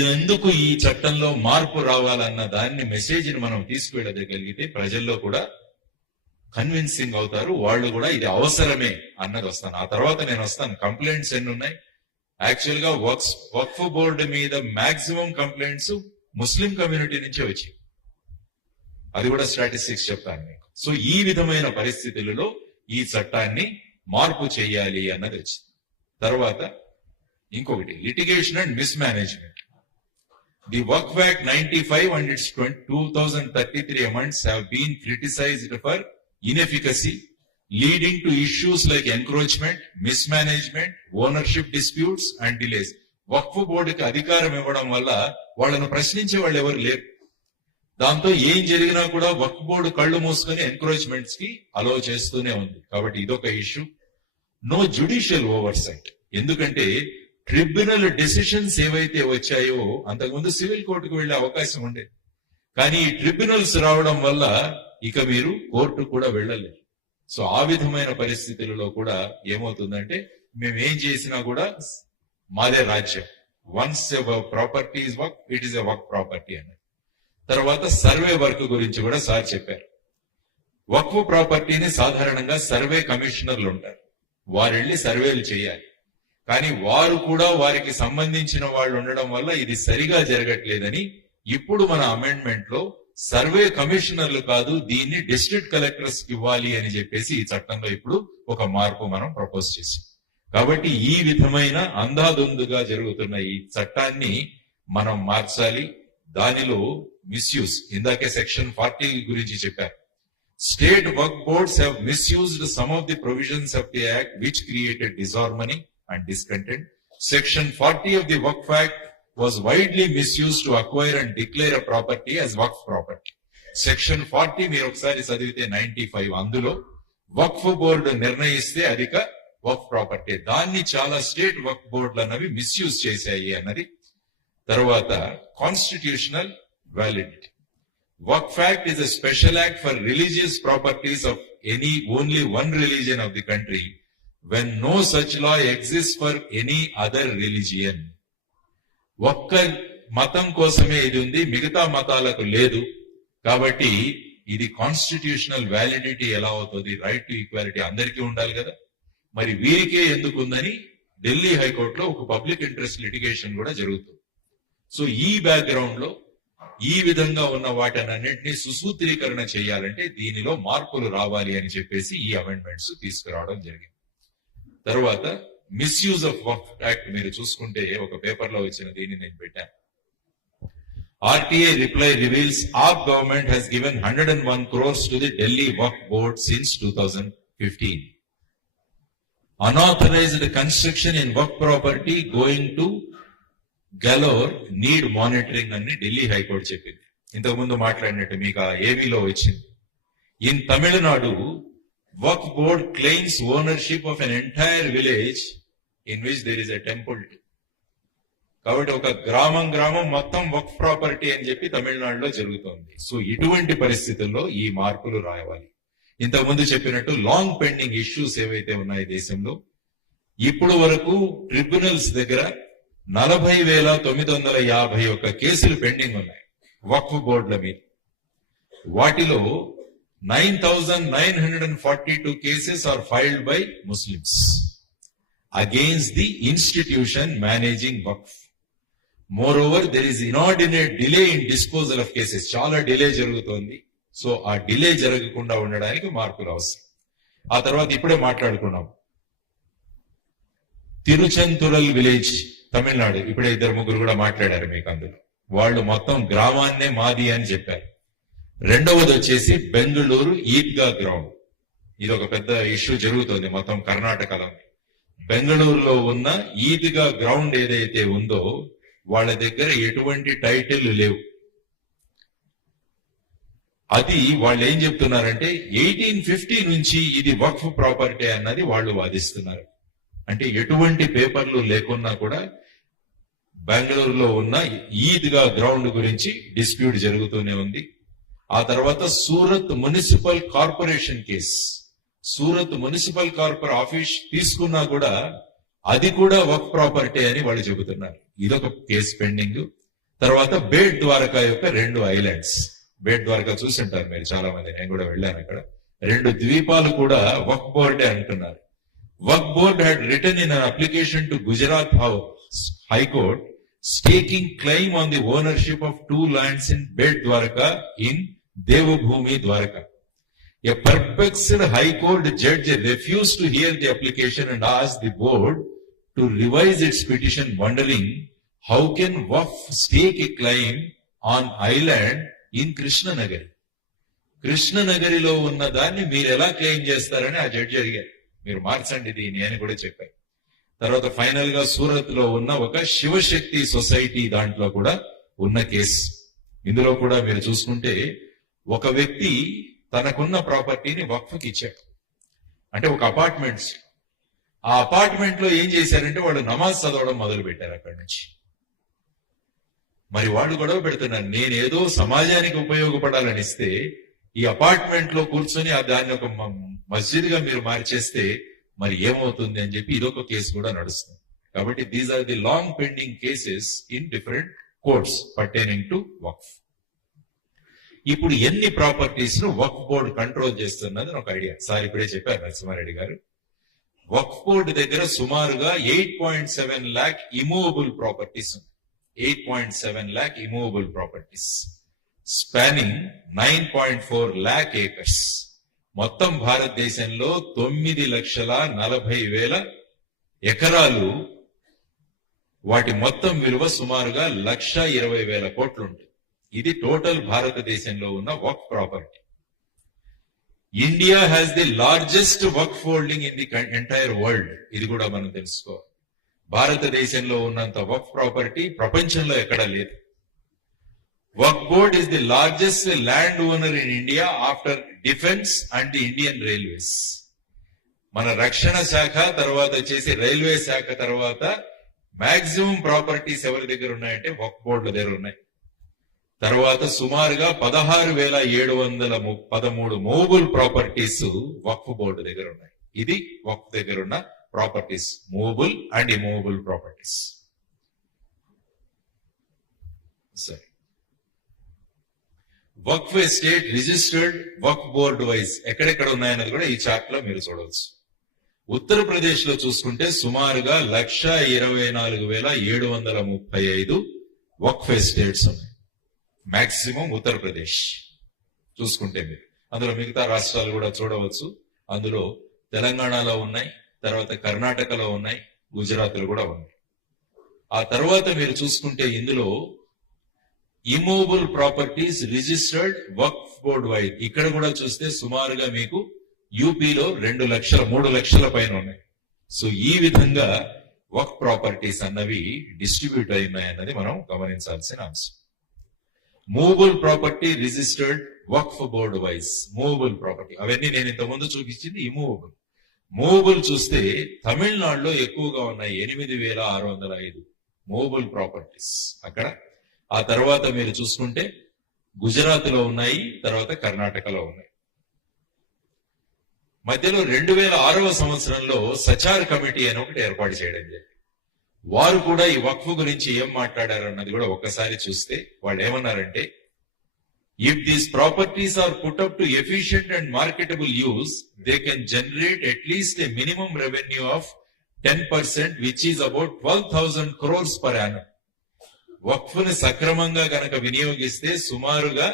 ఎందుకు ఈ చట్టంలో మార్పు రావాలన్న దాన్ని మెసేజ్ని మనం తీసుకువెళ్ళగలిగితే ప్రజల్లో కూడా కన్విన్సింగ్ అవుతారు. వాళ్ళు కూడా ఇది అవసరమే అన్నది వస్తాను. ఆ తర్వాత నేను వస్తాను. కంప్లైంట్స్ ఎన్ని ఉన్నాయి? యాక్చువల్ గా వక్ఫ్ బోర్డు మీద మాక్సిమం కంప్లైంట్స్ ముస్లిం కమ్యూనిటీ నుంచే వచ్చాయి. అది కూడా స్టాటిస్టిక్స్ చెప్తాను మీకు. సో ఈ విధమైన పరిస్థితులలో ఈ చట్టాన్ని మార్పు చేయాలి అన్నది వచ్చింది. తర్వాత ఇంకొకటి litigation and miss management. The waqf act 95 and its 2033 amendments have been criticized for inefficacy, leading to issues like encroachment, mismanagement, ownership disputes and delays. వక్ఫ్ బోర్డుకి అధికారం ఇవ్వడం వల్ల వాళ్ళను ప్రశ్నించే వాళ్ళు ఎవరు లేరు. దాంతో ఏం జరిగినా కూడా వక్ఫ్ బోర్డు కళ్ళు మూసుకొని ఎన్క్రోచ్మెంట్స్ కి అలో చేస్తూనే ఉంది. కాబట్టి ఇదొక ఇష్యూ. No judicial oversight. ఎందుకంటే ట్రిబ్యునల్ డెసిషన్స్ ఏవైతే వచ్చాయో, అంతకుముందు సివిల్ కోర్టుకు వెళ్లే అవకాశం ఉండేది. కానీ ఈ ట్రిబ్యునల్స్ రావడం వల్ల ఇక మీరు కోర్టు కూడా వెళ్ళలేరు. సో ఆ విధమైన పరిస్థితులలో కూడా ఏమవుతుందంటే, మేము ఏం చేసినా కూడా మాదే రాజ్యం. Once property is work, it is a work property అన్నది. తర్వాత సర్వే వర్క్ గురించి కూడా సార్ చెప్పారు. వక్ఫ్ ప్రాపర్టీని సాధారణంగా సర్వే కమిషనర్లు ఉంటారు, వారు వెళ్ళి సర్వేలు చేయాలి. కానీ వారు కూడా వారికి సంబంధించిన వాళ్ళు ఉండడం వల్ల ఇది సరిగా జరగట్లేదని ఇప్పుడు మన అమెండ్మెంట్ లో సర్వే కమిషనర్లు కాదు, దీన్ని డిస్ట్రిక్ట్ కలెక్టర్స్ ఇవ్వాలి అని చెప్పేసి ఈ చట్టంలో ఇప్పుడు ఒక మార్పు మనం ప్రపోజ్ చేసాం. కాబట్టి ఈ విధమైన అంధాదొందుగా జరుగుతున్న ఈ చట్టాన్ని మనం మార్చాలి. దానిలో మిస్యూజ్, ఇందాకే సెక్షన్ 40 గురించి చెప్పారు. స్టేట్ వర్క్ boards have misused some of the provisions of the act which created disharmony and discontent. Section 40 of the Waqf Act was widely misused to acquire and declare a property as Waqf property. Section 40 మీరు ఒకసారి చదివితే 95 అందులో వక్ఫ్ board నిర్ణయిస్తే అధిక వక్ఫ్ property. దాన్ని చాలా state వక్ఫ్ బోర్డులు అన్నవి misuse చేశాయి అన్నది. తర్వాత constitutional validity. Waqf Act is a special act for religious properties of only one religion of the country. when no such law exists for any other religion. ఒక్క మతం కోసమే ఇది ఉంది, మిగతా మతాలకు లేదు. కాబట్టి ఇది కాన్స్టిట్యూషనల్ వ్యాలిడిటీ ఎలా అవుతుంది? రైట్ టు ఈక్వాలిటీ అందరికీ ఉండాలి కదా, మరి వీరికే ఎందుకు ఉందని ఢిల్లీ హైకోర్టులో ఒక పబ్లిక్ ఇంట్రెస్ట్ లిటిగేషన్ కూడా జరుగుతుంది. సో ఈ బ్యాక్గ్రౌండ్ లో ఈ విధంగా ఉన్న వాటినన్నింటినీ సుసూత్రీకరణ చేయాలంటే దీనిలో మార్పులు రావాలి అని చెప్పేసి ఈ అమెండ్మెంట్స్ తీసుకురావడం జరిగింది. తర్వాత మిస్యూజ్ ఆఫ్ వక్ఫ్ యాక్ట్ మీరు చూసుకుంటే ఒక పేపర్ లో వచ్చిన దీన్ని నేను పెట్టాను. RTA reply reveals AAP government has given 101 crores to the Delhi Waqf Board since 2015. Unauthorized construction in Waqf property going to galore need monitoring అని ఢిల్లీ హైకోర్టు చెప్పింది. ఇంతకు ముందు మాట్లాడినట్టు మీకు ఆ ఏబీలో వచ్చింది. In Tamil Nadu Waqf Board claims ownership of an entire village in which there is a temple. కాబట్టి ఒక గ్రామం మొత్తం వక్ఫ్ ప్రాపర్టీ అని చెప్పి తమిళనాడులో జరుగుతోంది. సో ఇటువంటి పరిస్థితుల్లో ఈ మార్పులు రావాలి. ఇంతకుముందు చెప్పినట్టు లాంగ్ పెండింగ్ ఇష్యూస్ ఏవైతే ఉన్నాయి దేశంలో, ఇప్పుడు వరకు ట్రిబ్యునల్స్ దగ్గర 40,951 కేసులు పెండింగ్ ఉన్నాయి వక్ఫ్ బోర్డుల మీద. వాటిలో 9,942 cases are filed by Muslims against the institution managing waqf. Moreover, there is inordinate delay in disposal of cases. చాలా డిలే జరుగుతోంది. సో ఆ డిలే జరగకుండా ఉండడానికి మార్పులు అవసరం. ఆ తర్వాత ఇప్పుడే మాట్లాడుకున్నాం తిరుచెంతురల్ విలేజ్ తమిళనాడు, ఇప్పుడే 2-3 కూడా మాట్లాడారు మీకు అందులో. వాళ్ళు మొత్తం గ్రామాన్నే మాది అని చెప్పారు. రెండవది వచ్చేసి బెంగళూరు ఈద్గా గ్రౌండ్. ఇది ఒక పెద్ద ఇష్యూ జరుగుతోంది మొత్తం కర్ణాటకలో. బెంగళూరులో ఉన్న ఈద్గా గ్రౌండ్ ఏదైతే ఉందో వాళ్ళ దగ్గర ఎటువంటి టైటిల్ లేవు. అది వాళ్ళు ఏం చెప్తున్నారంటే 1850 నుంచి ఇది వక్ఫ్ ప్రాపర్టీ అన్నది వాళ్ళు వాదిస్తున్నారు. అంటే ఎటువంటి పేపర్లు లేకున్నా కూడా బెంగళూరులో ఉన్న ఈద్గా గ్రౌండ్ గురించి డిస్ప్యూట్ జరుగుతూనే ఉంది. ఆ తర్వాత Surat municipal corporation case, Surat municipal office తీసుకున్నా కూడా అది కూడా వక్ఫ్ ప్రాపర్టీ అని వాళ్ళు చెబుతున్నారు. ఇదొక కేసు పెండింగ్. తర్వాత బేట్ ద్వారకా యొక్క 2 ఐలాండ్స్, బేట్ ద్వారకా చూసింటారు మీరు చాలా మంది, నేను కూడా వెళ్ళాను అక్కడ. 2 ద్వీపాలు కూడా వక్ఫ్ బోర్డే అంటున్నారు. Waqf board had written in an application to Gujarat High Court staking claim on the ownership of 2 lands in Bet Dwarka in Devabhumi Dwarka. A perplexed High Court judge refused to hear the application and asked the board to revise its petition, wondering how can Waqf stake a claim on island in Krishnanagari. కృష్ణనగరిలో ఉన్న దాన్ని మీరు ఎలా claim చేస్తారని ఆ judge అడిగారు. మీరు మార్చండి దీన్ని అని కూడా చెప్పారు. తర్వాత ఫైనల్ గా సూరత్ లో ఉన్న ఒక శివశక్తి సొసైటీ దాంట్లో కూడా ఉన్న కేసు. ఇందులో కూడా మీరు చూసుకుంటే ఒక వ్యక్తి తనకున్న ప్రాపర్టీని వక్ఫ్కి ఇచ్చాడు. అంటే ఒక అపార్ట్మెంట్స్, ఆ అపార్ట్మెంట్ లో ఏం చేశారంటే వాళ్ళు నమాజ్ చదవడం మొదలు పెట్టారు అక్కడి నుంచి. మరి వాళ్ళు గొడవ పెడుతున్నారు, నేనేదో సమాజానికి ఉపయోగపడాలని ఇస్తే ఈ అపార్ట్మెంట్ లో కూర్చొని దాన్ని ఒక మస్జిద్ గా మీరు మార్చేస్తే మరి ఏమవుతుంది అని చెప్పి ఇదొక కేసు కూడా నడుస్తుంది. కాబట్టి these are the long pending cases in different courts pertaining to waqf. ఇప్పుడు ఎన్ని ప్రాపర్టీస్ ను వక్ఫ్ బోర్డు కంట్రోల్ చేస్తున్నది ఒక ఐడియా. సార్ ఇప్పుడే చెప్పారు నరసింహారెడ్డి గారు. వక్ఫ్ బోర్డు దగ్గర సుమారుగా 8.7 lakh ఇమూవబుల్ ప్రాపర్టీస్ ఉంది. 8.7 lakh immovable properties spanning 9.4 lakh acres. మొత్తం భారతదేశంలో 9,40,000 ఎకరాలు, వాటి మొత్తం విలువ సుమారుగా 1,20,000 కోట్లు ఉంటుంది. ఇది టోటల్ భారతదేశంలో ఉన్న waqf property. India has the largest waqf holding in the entire world. ఇది కూడా మనం తెలుసుకోవాలి. భారతదేశంలో ఉన్నంత వక్ఫ్ ప్రాపర్టీ ప్రపంచంలో ఎక్కడా లేదు. Waqf board is the largest land owner in India after defence and the Indian railways. మన రక్షణ శాఖ తర్వాత వచ్చేసి రైల్వే శాఖ తర్వాత మాక్సిమం ప్రాపర్టీస్ ఎవరి దగ్గర ఉన్నాయంటే వక్ఫ్ బోర్డుల దగ్గర ఉన్నాయి. తర్వాత సుమారుగా 16,713 మూవబుల్ ప్రాపర్టీస్ వక్ఫ్ బోర్డు దగ్గర ఉన్నాయి. ఇది వక్ఫ్ దగ్గర ఉన్న properties, movable and immovable properties. సరే, వక్ఫ్ ఎస్టేట్ రిజిస్టర్డ్ వక్ఫ్ బోర్డు వైజ్ ఎక్కడెక్కడ ఉన్నాయన్నది కూడా ఈ చార్ట్ లో మీరు చూడవచ్చు. ఉత్తరప్రదేశ్ లో చూసుకుంటే సుమారుగా 1,24,735 వక్ఫ్ ఎస్టేట్స్ ఉన్నాయి. మాక్సిమం ఉత్తరప్రదేశ్ చూసుకుంటే మీరు, అందులో మిగతా రాష్ట్రాలు కూడా చూడవచ్చు. అందులో తెలంగాణలో ఉన్నాయి, తర్వాత కర్ణాటకలో ఉన్నాయి, గుజరాత్ లో కూడా ఉన్నాయి. ఆ తర్వాత మీరు చూసుకుంటే ఇందులో ఇమూవబుల్ ప్రాపర్టీస్ రిజిస్టర్డ్ వక్ఫ్ బోర్డ్ వైడ్ ఇక్కడ కూడా చూస్తే సుమారుగా మీకు యూపీలో 2 లక్షల 3 లక్షల పైన ఉన్నాయి. సో ఈ విధంగా వక్ఫ్ ప్రాపర్టీస్ అన్నవి డిస్ట్రిబ్యూట్ అయినాయన్నది మనం గమనించాల్సిన అంశం. మూవబుల్ ప్రాపర్టీ రిజిస్టర్డ్ వక్ఫ్ బోర్డ్ వైజ్, మూవబుల్ ప్రాపర్టీ అవన్నీ నేను ఇంతకుముందు చూపించింది ఇమూవబుల్. మూవబుల్ చూస్తే తమిళనాడులో ఎక్కువగా ఉన్నాయి, 8,605 మూవబుల్ ప్రాపర్టీస్ అక్కడ. ఆ తర్వాత మీరు చూసుకుంటే గుజరాత్ లో ఉన్నాయి, తర్వాత కర్ణాటకలో ఉన్నాయి. మధ్యలో 2006వ సంవత్సరంలో సచార్ కమిటీ అని ఒకటి ఏర్పాటు చేయడం జరిగింది. వారు కూడా ఈ వక్ఫ్ గురించి ఏం మాట్లాడారు అన్నది కూడా ఒక్కసారి చూస్తే వాళ్ళు ఏమన్నారంటే, if these properties are put up to efficient and marketable use, they can generate at least a minimum revenue of 10%, which is about 12,000 crores per annum. Waqf ని సక్రమంగా గనక వినియోగిస్తే సుమారుగా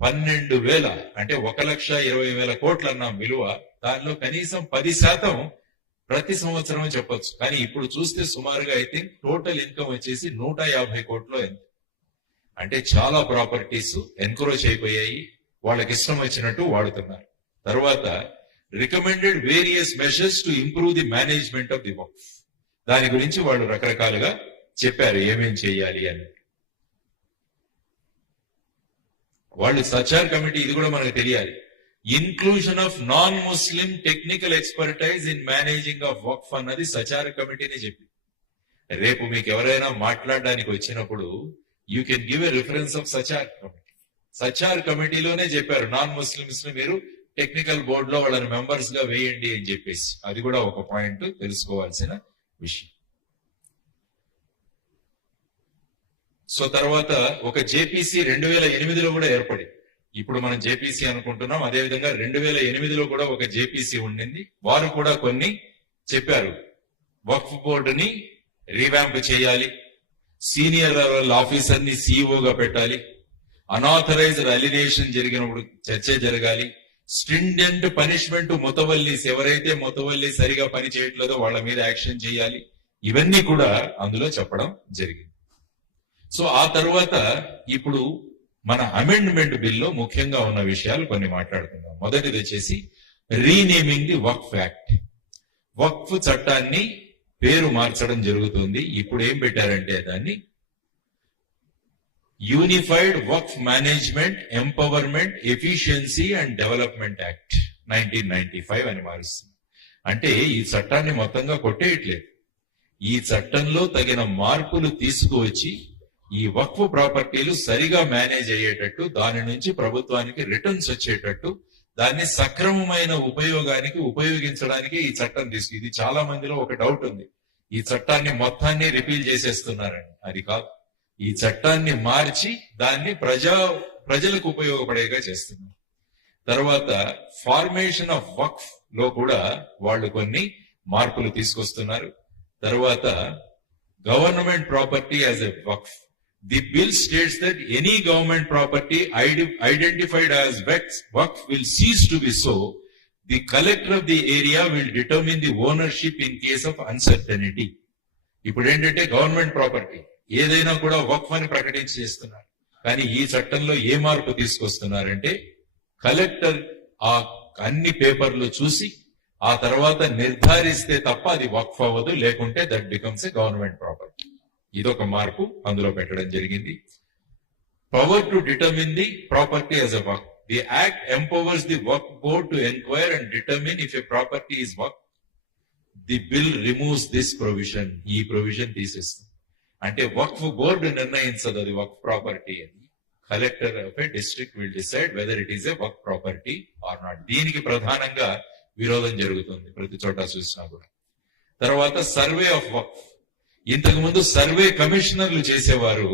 12,000 అంటే 1,20,000 కోట్లు అన్నాం విలువ, దానిలో కనీసం 10% ప్రతి సంవత్సరం చెప్పొచ్చు. కానీ ఇప్పుడు చూస్తే సుమారుగా ఐ థింక్ టోటల్ ఇన్కమ్ వచ్చేసి 150 కోట్లు. అంటే చాలా ప్రాపర్టీస్ ఎన్క్రోచ్ అయిపోయాయి, వాళ్ళకి ఇష్టం వచ్చినట్టు వాడుతున్నారు. తర్వాత recommended various measures to improve the management of the waqf, దాని గురించి వాళ్ళు రకరకాలుగా చెప్పారు ఏమేం చేయాలి అని. వాళ్ళు సచార్ కమిటీ, ఇది కూడా మనకు తెలియాలి, inclusion of non Muslim technical expertise in managing of waqf అన్నది సచార్ కమిటీనే చెప్పింది. రేపు మీకు ఎవరైనా మాట్లాడడానికి వచ్చినప్పుడు you can give a reference of Sachar committee. Sachar కమిటీలోనే చెప్పారు నాన్ ముస్లిమ్స్ ని మీరు టెక్నికల్ బోర్డులో వాళ్ళని మెంబర్స్ గా వేయండి అని చెప్పేసి. అది కూడా ఒక పాయింట్ తెలుసుకోవాల్సిన విషయం. సో తర్వాత ఒక జేపీసీ 2008లో కూడా ఏర్పడింది. ఇప్పుడు మనం జేపీసీ అనుకుంటున్నాం, అదేవిధంగా 2008లో కూడా ఒక జేపీసీ ఉండింది. వారు కూడా కొన్ని చెప్పారు, వక్ఫ్ బోర్డుని రీవ్యాంప్ చేయాలి, సీనియర్ లెవెల్ ఆఫీసర్ ని సిఇఓగా పెట్టాలి, అనాథరైజ్డ్ అలినేషన్ జరిగినప్పుడు చర్చ జరగాలి, స్ట్రింజెంట్ పనిష్మెంట్ ముతవల్లీస్, ఎవరైతే ముతవల్లి సరిగా పని చేయట్లేదో వాళ్ళ మీద యాక్షన్ చేయాలి. ఇవన్నీ కూడా అందులో చెప్పడం జరిగింది. సో ఆ తర్వాత ఇప్పుడు మన అమెండ్మెంట్ బిల్లో ముఖ్యంగా ఉన్న విషయాలు కొన్ని మాట్లాడుకుందాం. మొదటిది వచ్చేసి రీనేమింగ్ ది వక్ఫ్ యాక్ట్. వక్ఫ్ చట్టాన్ని పేరు మార్చడం జరుగుతుంది. ఇప్పుడు ఏం పెట్టారంటే దాన్ని unified Waqf management empowerment efficiency and development act 1995 అని మారుస్తుంది. అంటే ఈ చట్టాన్ని మొత్తంగా కొట్టేయట్లేదు, ఈ చట్టంలో తగిన మార్పులు తీసుకువచ్చి ఈ వక్ఫ్ ప్రాపర్టీలు సరిగా మేనేజ్ అయ్యేటట్టు, దాని నుంచి ప్రభుత్వానికి రిటర్న్స్ వచ్చేటట్టు, దాన్ని సక్రమమైన ఉపయోగానికి ఉపయోగించడానికి ఈ చట్టం ఇది చాలా మందిలో ఒక డౌట్ ఉంది, ఈ చట్టాన్ని మొత్తాన్ని రిపీల్ చేసేస్తున్నారని. అది కాదు, ఈ చట్టాన్ని మార్చి దాన్ని ప్రజలకు ఉపయోగపడేగా చేస్తున్నారు. తర్వాత ఫార్మేషన్ ఆఫ్ వక్ఫ్ లో కూడా వాళ్ళు కొన్ని మార్పులు తీసుకొస్తున్నారు. తర్వాత government property as a Waqf. The bill states that any government property identified as waqf will cease to be so. The collector of the area will determine the ownership in case of uncertainty. ఇప్పుడు ఏంటంటే government property ఏదైనా కూడా వక్ఫ్ అని ప్రకటించి చేస్తున్నారు. కానీ ఈ చట్టంలో ఏ మార్పు తీసుకొస్తున్నారంటే కలెక్టర్ ఆ అన్ని పేపర్లు చూసి ఆ తర్వాత నిర్ధారిస్తే తప్ప అది వక్ఫ్ అవ్వదు, లేకుంటే that becomes a government property. ఇదొక మార్పు అందులో పెట్టడం జరిగింది. Power to determine the property as a Waqf. The act empowers the Waqf board to enquire and determine if a property is Waqf. The bill removes this provision. ఈ provision తీసేస్తుంది. అంటే వక్ఫ్ board నిర్ణయించదు అది వక్ఫ్ property అని. Collector of a district will decide whether it is a Waqf property or not. దీనికి ప్రధానంగా విరోధం జరుగుతుంది ప్రతి చోట చూసినా కూడా. తర్వాత సర్వే ఆఫ్ వక్ఫ్, ఇంతకు ముందు సర్వే కమిషనర్లు చేసేవారు,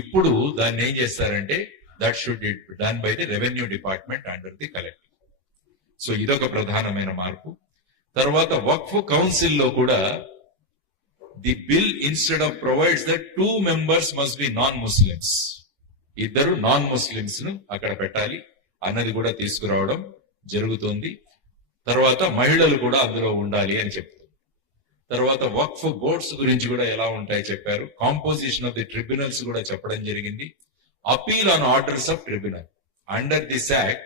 ఇప్పుడు దాన్ని ఏం చేస్తారంటే that should done by the revenue department under the collector. So ఇదొక ప్రధానమైన మార్పు. తర్వాత వక్ఫ్ కౌన్సిల్ లో కూడా the bill instead of provides that 2 members must be non Muslims, ఇద్దరు నాన్ ముస్లిమ్స్ ను అక్కడ పెట్టాలి అన్నది కూడా తీసుకురావడం జరుగుతుంది. తర్వాత మహిళలు కూడా అందులో ఉండాలి అని చెప్తుంది. తర్వాత వక్ఫ్ బోర్డ్స్ గురించి కూడా ఎలా ఉంటాయి చెప్పారు. కాంపోజిషన్ ఆఫ్ ది ట్రిబ్యునల్స్ కూడా చెప్పడం జరిగింది. Appeal on orders of tribunal under this act,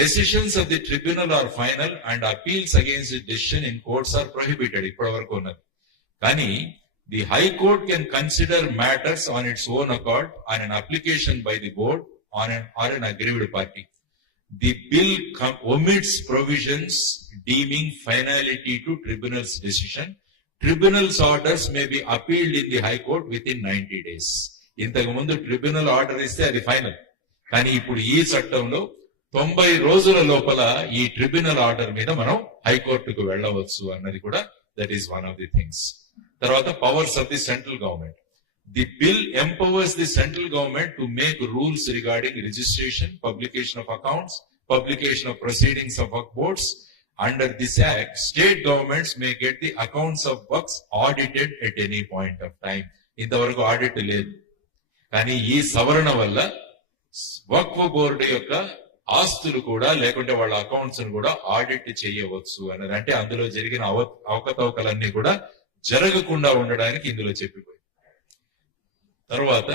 decisions of the tribunal are final and appeals against the decision in courts are prohibited. ఇప్పటి వరకు ఉన్నది. కానీ the high court can consider matters on its own accord on an application by the board or an aggrieved party. The bill omits provisions deeming finality to tribunal's decision. Tribunal's orders may be appealed in the High Court within 90 days. ఇంతకు ముందు tribunal order ఇస్తే అది final, కానీ ఇప్పుడు ఈ చట్టంలో 90 రోజుల లోపల ఈ ట్రిబ్యునల్ ఆర్డర్ మీద మనం హైకోర్టుకు వెళ్ళవచ్చు అన్నది కూడా that is one of the things. తర్వాత powers of the central government. The bill empowers the central government to make rules regarding registration, publication of accounts, publication of proceedings of work boards. Under this act, state governments may get the accounts of works audited at any point of time. ఇంతవరకు audit లేదు, కానీ ఈ సవరణ వల్ల వక్ఫ్ board యొక్క ఆస్తులు కూడా లేకుంటే వాళ్ళ అకౌంట్స్ కూడా ఆడిట్ చేయవచ్చు అన్నది. అంటే అందులో జరిగిన అవకతవకలన్నీ కూడా జరగకుండా ఉండడానికి ఇందులో చెప్పిపోయింది. తర్వాత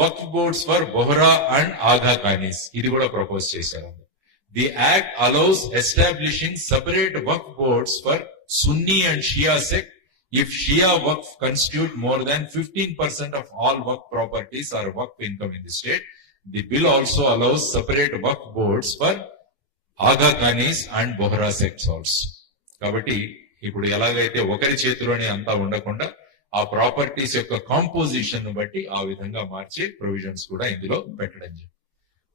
వక్ఫ్ బోర్డ్స్ ఫర్ బొహరా అండ్ ఆగా ఖానీస్, ఇది కూడా ప్రపోజ్ చేశారు. The act allows establishing separate Waqf boards for Sunni and Shia sect if Shia Waqf constitute more than 15% of all Waqf properties or Waqf income in the state. The bill also allows separate Waqf boards for Aga Khanis and Bohra sects also. కాబట్టి ఇప్పుడు ఎలాగైతే ఒకరి చేతిలోనే అంతా ఉండకుండా ఆ properties యొక్క composition బట్టి ఆ విధంగా మార్చే ప్రొవిజన్స్ కూడా ఇందులో పెట్టడం జరిగింది.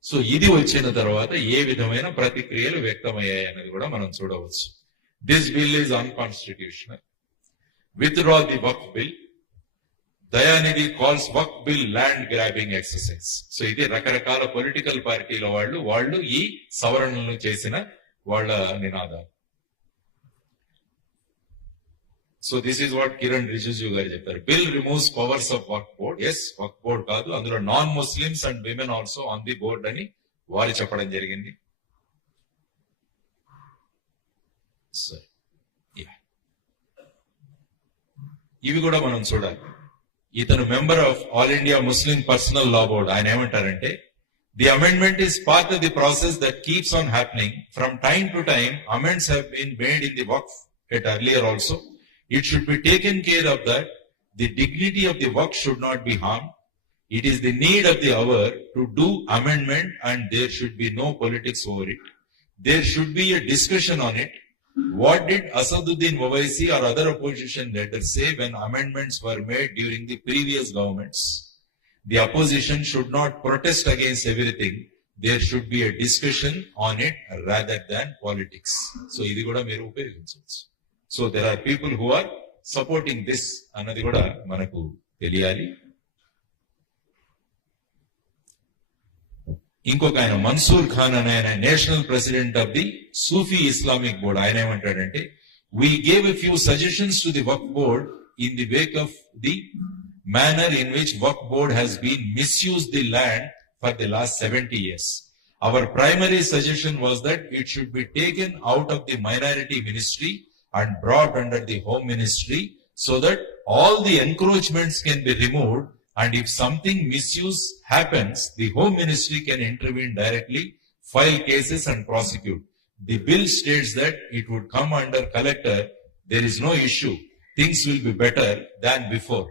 సో ఇది వచ్చిన తర్వాత ఏ విధమైన ప్రతిక్రియలు వ్యక్తమయ్యాయి అనేది కూడా మనం చూడవచ్చు. This bill is unconstitutional. Withdraw the Waqf bill. Dayanidhi calls Waqf bill land grabbing exercise. So ఇది రకరకాల పొలిటికల్ పార్టీల వాళ్ళు ఈ సవరణలను చేసిన వాళ్ళ నినాదాలు. So this is what Kiren Rijiju garu చెప్పారు. Bill removes powers of Waqf board. Yes, Waqf board కాదు, అందులో non Muslims and women also on the board అని వారు చెప్పడం జరిగింది. సరే, ఇవి కూడా మనం చూడాలి. ఇతను member of All India Muslim Personal Law Board. ఆయన ఏమంటారంటే, the amendment is part of the process that keeps on happening from time to time. Amends have been made in the waqf at earlier also. It should be taken care of that the dignity of the work should not be harmed. It is the need of the hour to do amendment and there should be no politics over it. There should be a discussion on it. What did Asaduddin Owaisi or other opposition leaders say when amendments were made during the previous governments? The opposition should not protest against everything. There should be a discussion on it rather than politics. So, ఇది కూడా మీరు ఉపయోగించవచ్చు. So there are people who are supporting this అన్నది కూడా మనకు తెలియాలి. ఇంకొక ఆయన మన్సూర్ ఖాన్ అనే ఆయన national president of the Sufi Islamic board. ఆయన ఏమంటాడంటే, we gave a few suggestions to the Waqf board in the wake of the manner in which Waqf board has been misused the land for the last 70 years. Our primary suggestion was that it should be taken out of the minority ministry and brought under the home ministry so that all the encroachments can be removed, and if something misuse happens, the home ministry can intervene directly, file cases and prosecute. The bill states that it would come under collector. There is no issue. Things will be better than before.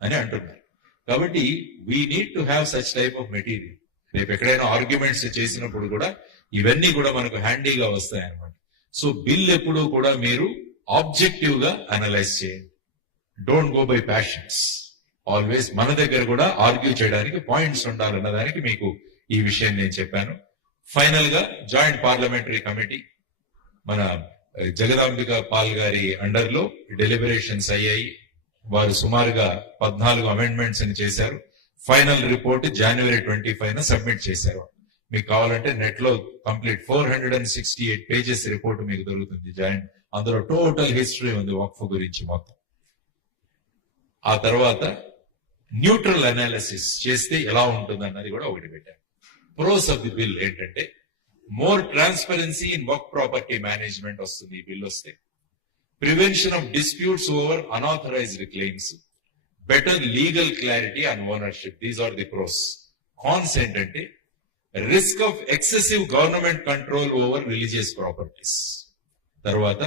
అని అంటున్నారు. కాబట్టి we need to have such type of material. రేపు ఎక్కడైనా arguments చేసినప్పుడు కూడా ఇవన్నీ కూడా మనకు హ్యాండీగా వస్తాయి అన్నమాట. సో బిల్ ఎప్పుడు కూడా మీరు ఆబ్జెక్టివ్ గా అనలైజ్ చేయండి. Don't go by passions. Always మన దగ్గర కూడా ఆర్గ్యూ చేయడానికి పాయింట్స్ ఉండాలన్న దానికి మీకు ఈ విషయం నేను చెప్పాను. ఫైనల్ గా జాయింట్ పార్లమెంటరీ కమిటీ మన జగదాంబిక పాల్ గారి అండర్ లో డెలిబరేషన్స్ అయ్యాయి. వారు సుమారుగా 14 అమెండ్మెంట్స్ అని చేశారు. ఫైనల్ రిపోర్ట్ January 25 సబ్మిట్ చేశారు. మీకు కావాలంటే నెట్ లో కంప్లీట్ 468 పేజెస్ రిపోర్ట్ మీకు దొరుకుతుంది. జాయింట్ అందులో టోటల్ హిస్టరీ ఉంది వక్ఫ్ గురించి మొత్తం. ఆ తర్వాత న్యూట్రల్ అనాలిసిస్ చేస్తే ఎలా ఉంటుంది అన్నది కూడా ఒకటి పెట్టారు. ప్రోస్ ఆఫ్ ది బిల్ ఏంటంటే మోర్ ట్రాన్స్పరెన్సీ ఇన్ వర్క్ ప్రాపర్టీ మేనేజ్మెంట్ వస్తుంది ఈ బిల్ వస్తే. Prevention of disputes over unauthorized claims, better legal clarity and ownership. These are the pros. Cons ఏంటంటే risk of excessive government control over religious properties. తర్వాత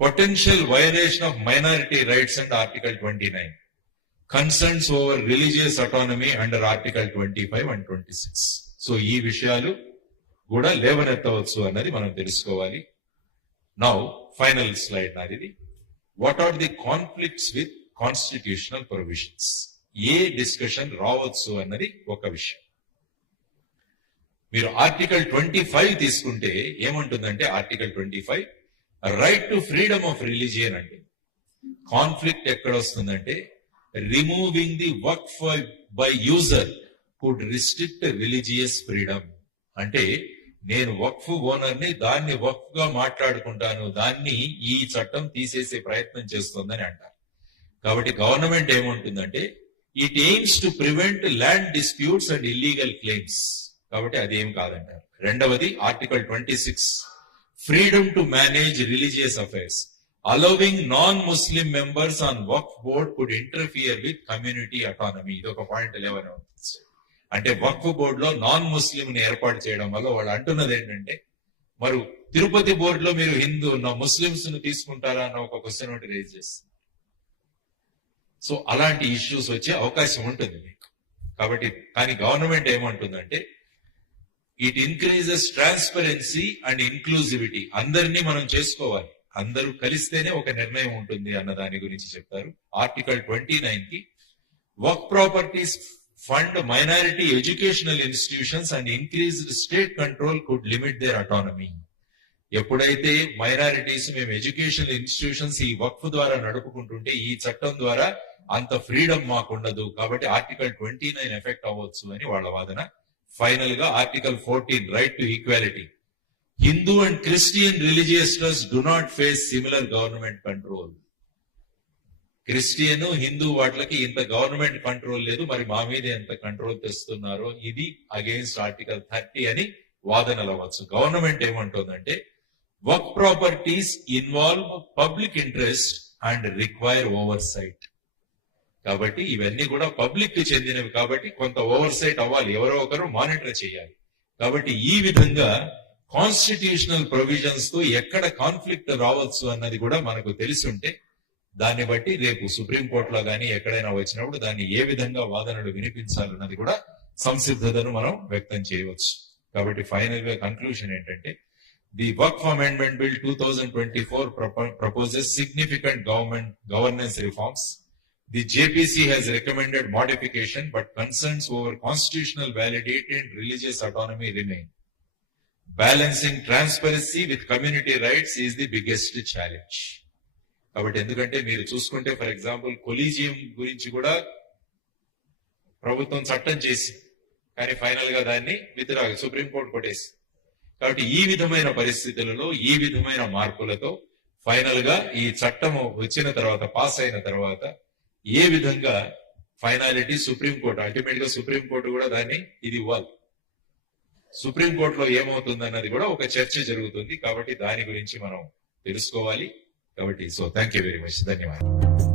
potential violation of minority rights and article 29, concerns over religious autonomy under article 25 and 26. So ఈ విషయాలు కూడా లేవనెత్తవచ్చు అన్నది మనం తెలుసుకోవాలి. Now final slide నాది. What are the conflicts with constitutional provisions? ఏ డిస్కషన్ రావచ్చు అన్నది ఒక విషయం. మీరు ఆర్టికల్ 25 తీసుకుంటే ఏమంటుందంటే article 25 right to freedom of religion అంటే కాన్ఫ్లిక్ట్ ఎక్కడ వస్తుందంటే రిమూవింగ్ ది వర్క్ by user could restrict religious freedom. అంటే నేను వక్ఫ్ ఓనర్ని దాన్ని వక్ఫ్ గా మాట్లాడుకుంటాను, దాన్ని ఈ చట్టం తీసేసే ప్రయత్నం చేస్తుందని అంటారు. కాబట్టి గవర్నమెంట్ ఏమంటుందంటే it AIIMS to prevent land disputes and illegal claims. కాబట్టి అదేం కాదంటారు. రెండవది article 26 freedom to manage religious affairs, allowing non Muslim members on Waqf board could interfere with community autonomy. ఇది ఒక పాయింట్ 11 అవుతుంది. అంటే వక్ఫ్ బోర్డు లో నాన్ ముస్లిం ని ఏర్పాటు చేయడం వల్ల వాళ్ళు అంటున్నది ఏంటంటే మరి తిరుపతి బోర్డులో మీరు హిందూ ముస్లింస్ ను తీసుకుంటారా అన్న ఒక క్వశ్చన్ ఒకటి రేజ్ చేస్తారు. సో అలాంటి ఇష్యూస్ వచ్చే అవకాశం ఉంటుంది మీకు. కాబట్టి కానీ గవర్నమెంట్ ఏమంటుందంటే it increases transparency and inclusivity. అందరినీ మనం చేసుకోవాలి, అందరూ కలిస్తేనే ఒక నిర్ణయం ఉంటుంది అన్న దాని గురించి చెప్తారు. ఆర్టికల్ 29 కి వర్క్ properties fund minority educational institutions and increased state control could limit their autonomy. ఎప్పుడైతే మైనారిటీస్ మేము ఎడ్యుకేషనల్ ఇన్స్టిట్యూషన్స్ ఈ వక్ఫ్ ద్వారా నడుపుకుంటుంటే ఈ చట్టం ద్వారా అంత ఫ్రీడమ్ మాకుండదు, కాబట్టి ఆర్టికల్ 29 ఎఫెక్ట్ అవ్వచ్చు అని వాళ్ళ వాదన. ఫైనల్ గా article 14 right to equality. Hindu and Christian religious trust do not face similar government control. Christian Hindu వాటికి ఇంత గవర్నమెంట్ కంట్రోల్ లేదు, మరి మా మీద ఎంత కంట్రోల్ తెస్తున్నారో ఇది అగెయిన్స్ట్ ఆర్టికల్ 30 అని వాదనలు అవ్వచ్చు. గవర్నమెంట్ ఏమంటుందంటే వర్క్ properties involve public interest and require oversight. కాబట్టి ఇవన్నీ కూడా పబ్లిక్ కి చెందినవి కాబట్టి కొంత ఓవర్ సైట్ అవ్వాలి, ఎవరో ఒకరు మానిటర్ చేయాలి. కాబట్టి ఈ విధంగా కాన్స్టిట్యూషనల్ ప్రొవిజన్స్ తో ఎక్కడ కాన్ఫ్లిక్ట్ రావచ్చు అన్నది కూడా మనకు తెలిసి ఉంటే దాన్ని బట్టి రేపు సుప్రీంకోర్టులో కానీ ఎక్కడైనా వచ్చినప్పుడు దాన్ని ఏ విధంగా వాదనలు వినిపించాలన్నది కూడా సంసిద్ధతను మనం వ్యక్తం చేయవచ్చు. కాబట్టి ఫైనల్ గా కన్క్లూషన్ ఏంటంటే the Waqf amendment bill 2024 proposes significant governance reforms. The JPC has recommended modification, but concerns over constitutional validity and religious autonomy remain. Balancing transparency with community rights is the biggest challenge. కాబట్టి ఎందుకంటే మీరు చూసుకుంటే for example collegium గురించి కూడా ప్రభుత్వం చట్టం చేసి కానీ ఫైనల్ గా దాన్ని విత్డ్రా సుప్రీంకోర్టు కొట్టేసి. కాబట్టి ఈ విధమైన పరిస్థితులలో ఈ విధమైన మార్పులతో ఫైనల్ గా ఈ చట్టము వచ్చిన తర్వాత పాస్ అయిన తర్వాత ఏ విధంగా ఫైనాలిటీ సుప్రీంకోర్టు అల్టిమేట్ గా సుప్రీంకోర్టు కూడా దాన్ని ఇది ఇవ్వాలి. సుప్రీంకోర్టులో ఏమవుతుంది అన్నది కూడా ఒక చర్చ జరుగుతుంది. కాబట్టి దాని గురించి మనం తెలుసుకోవాలి. కాబట్టి థ్యాంక్ యూ వెరీ మచ్. ధన్యవాదాలు.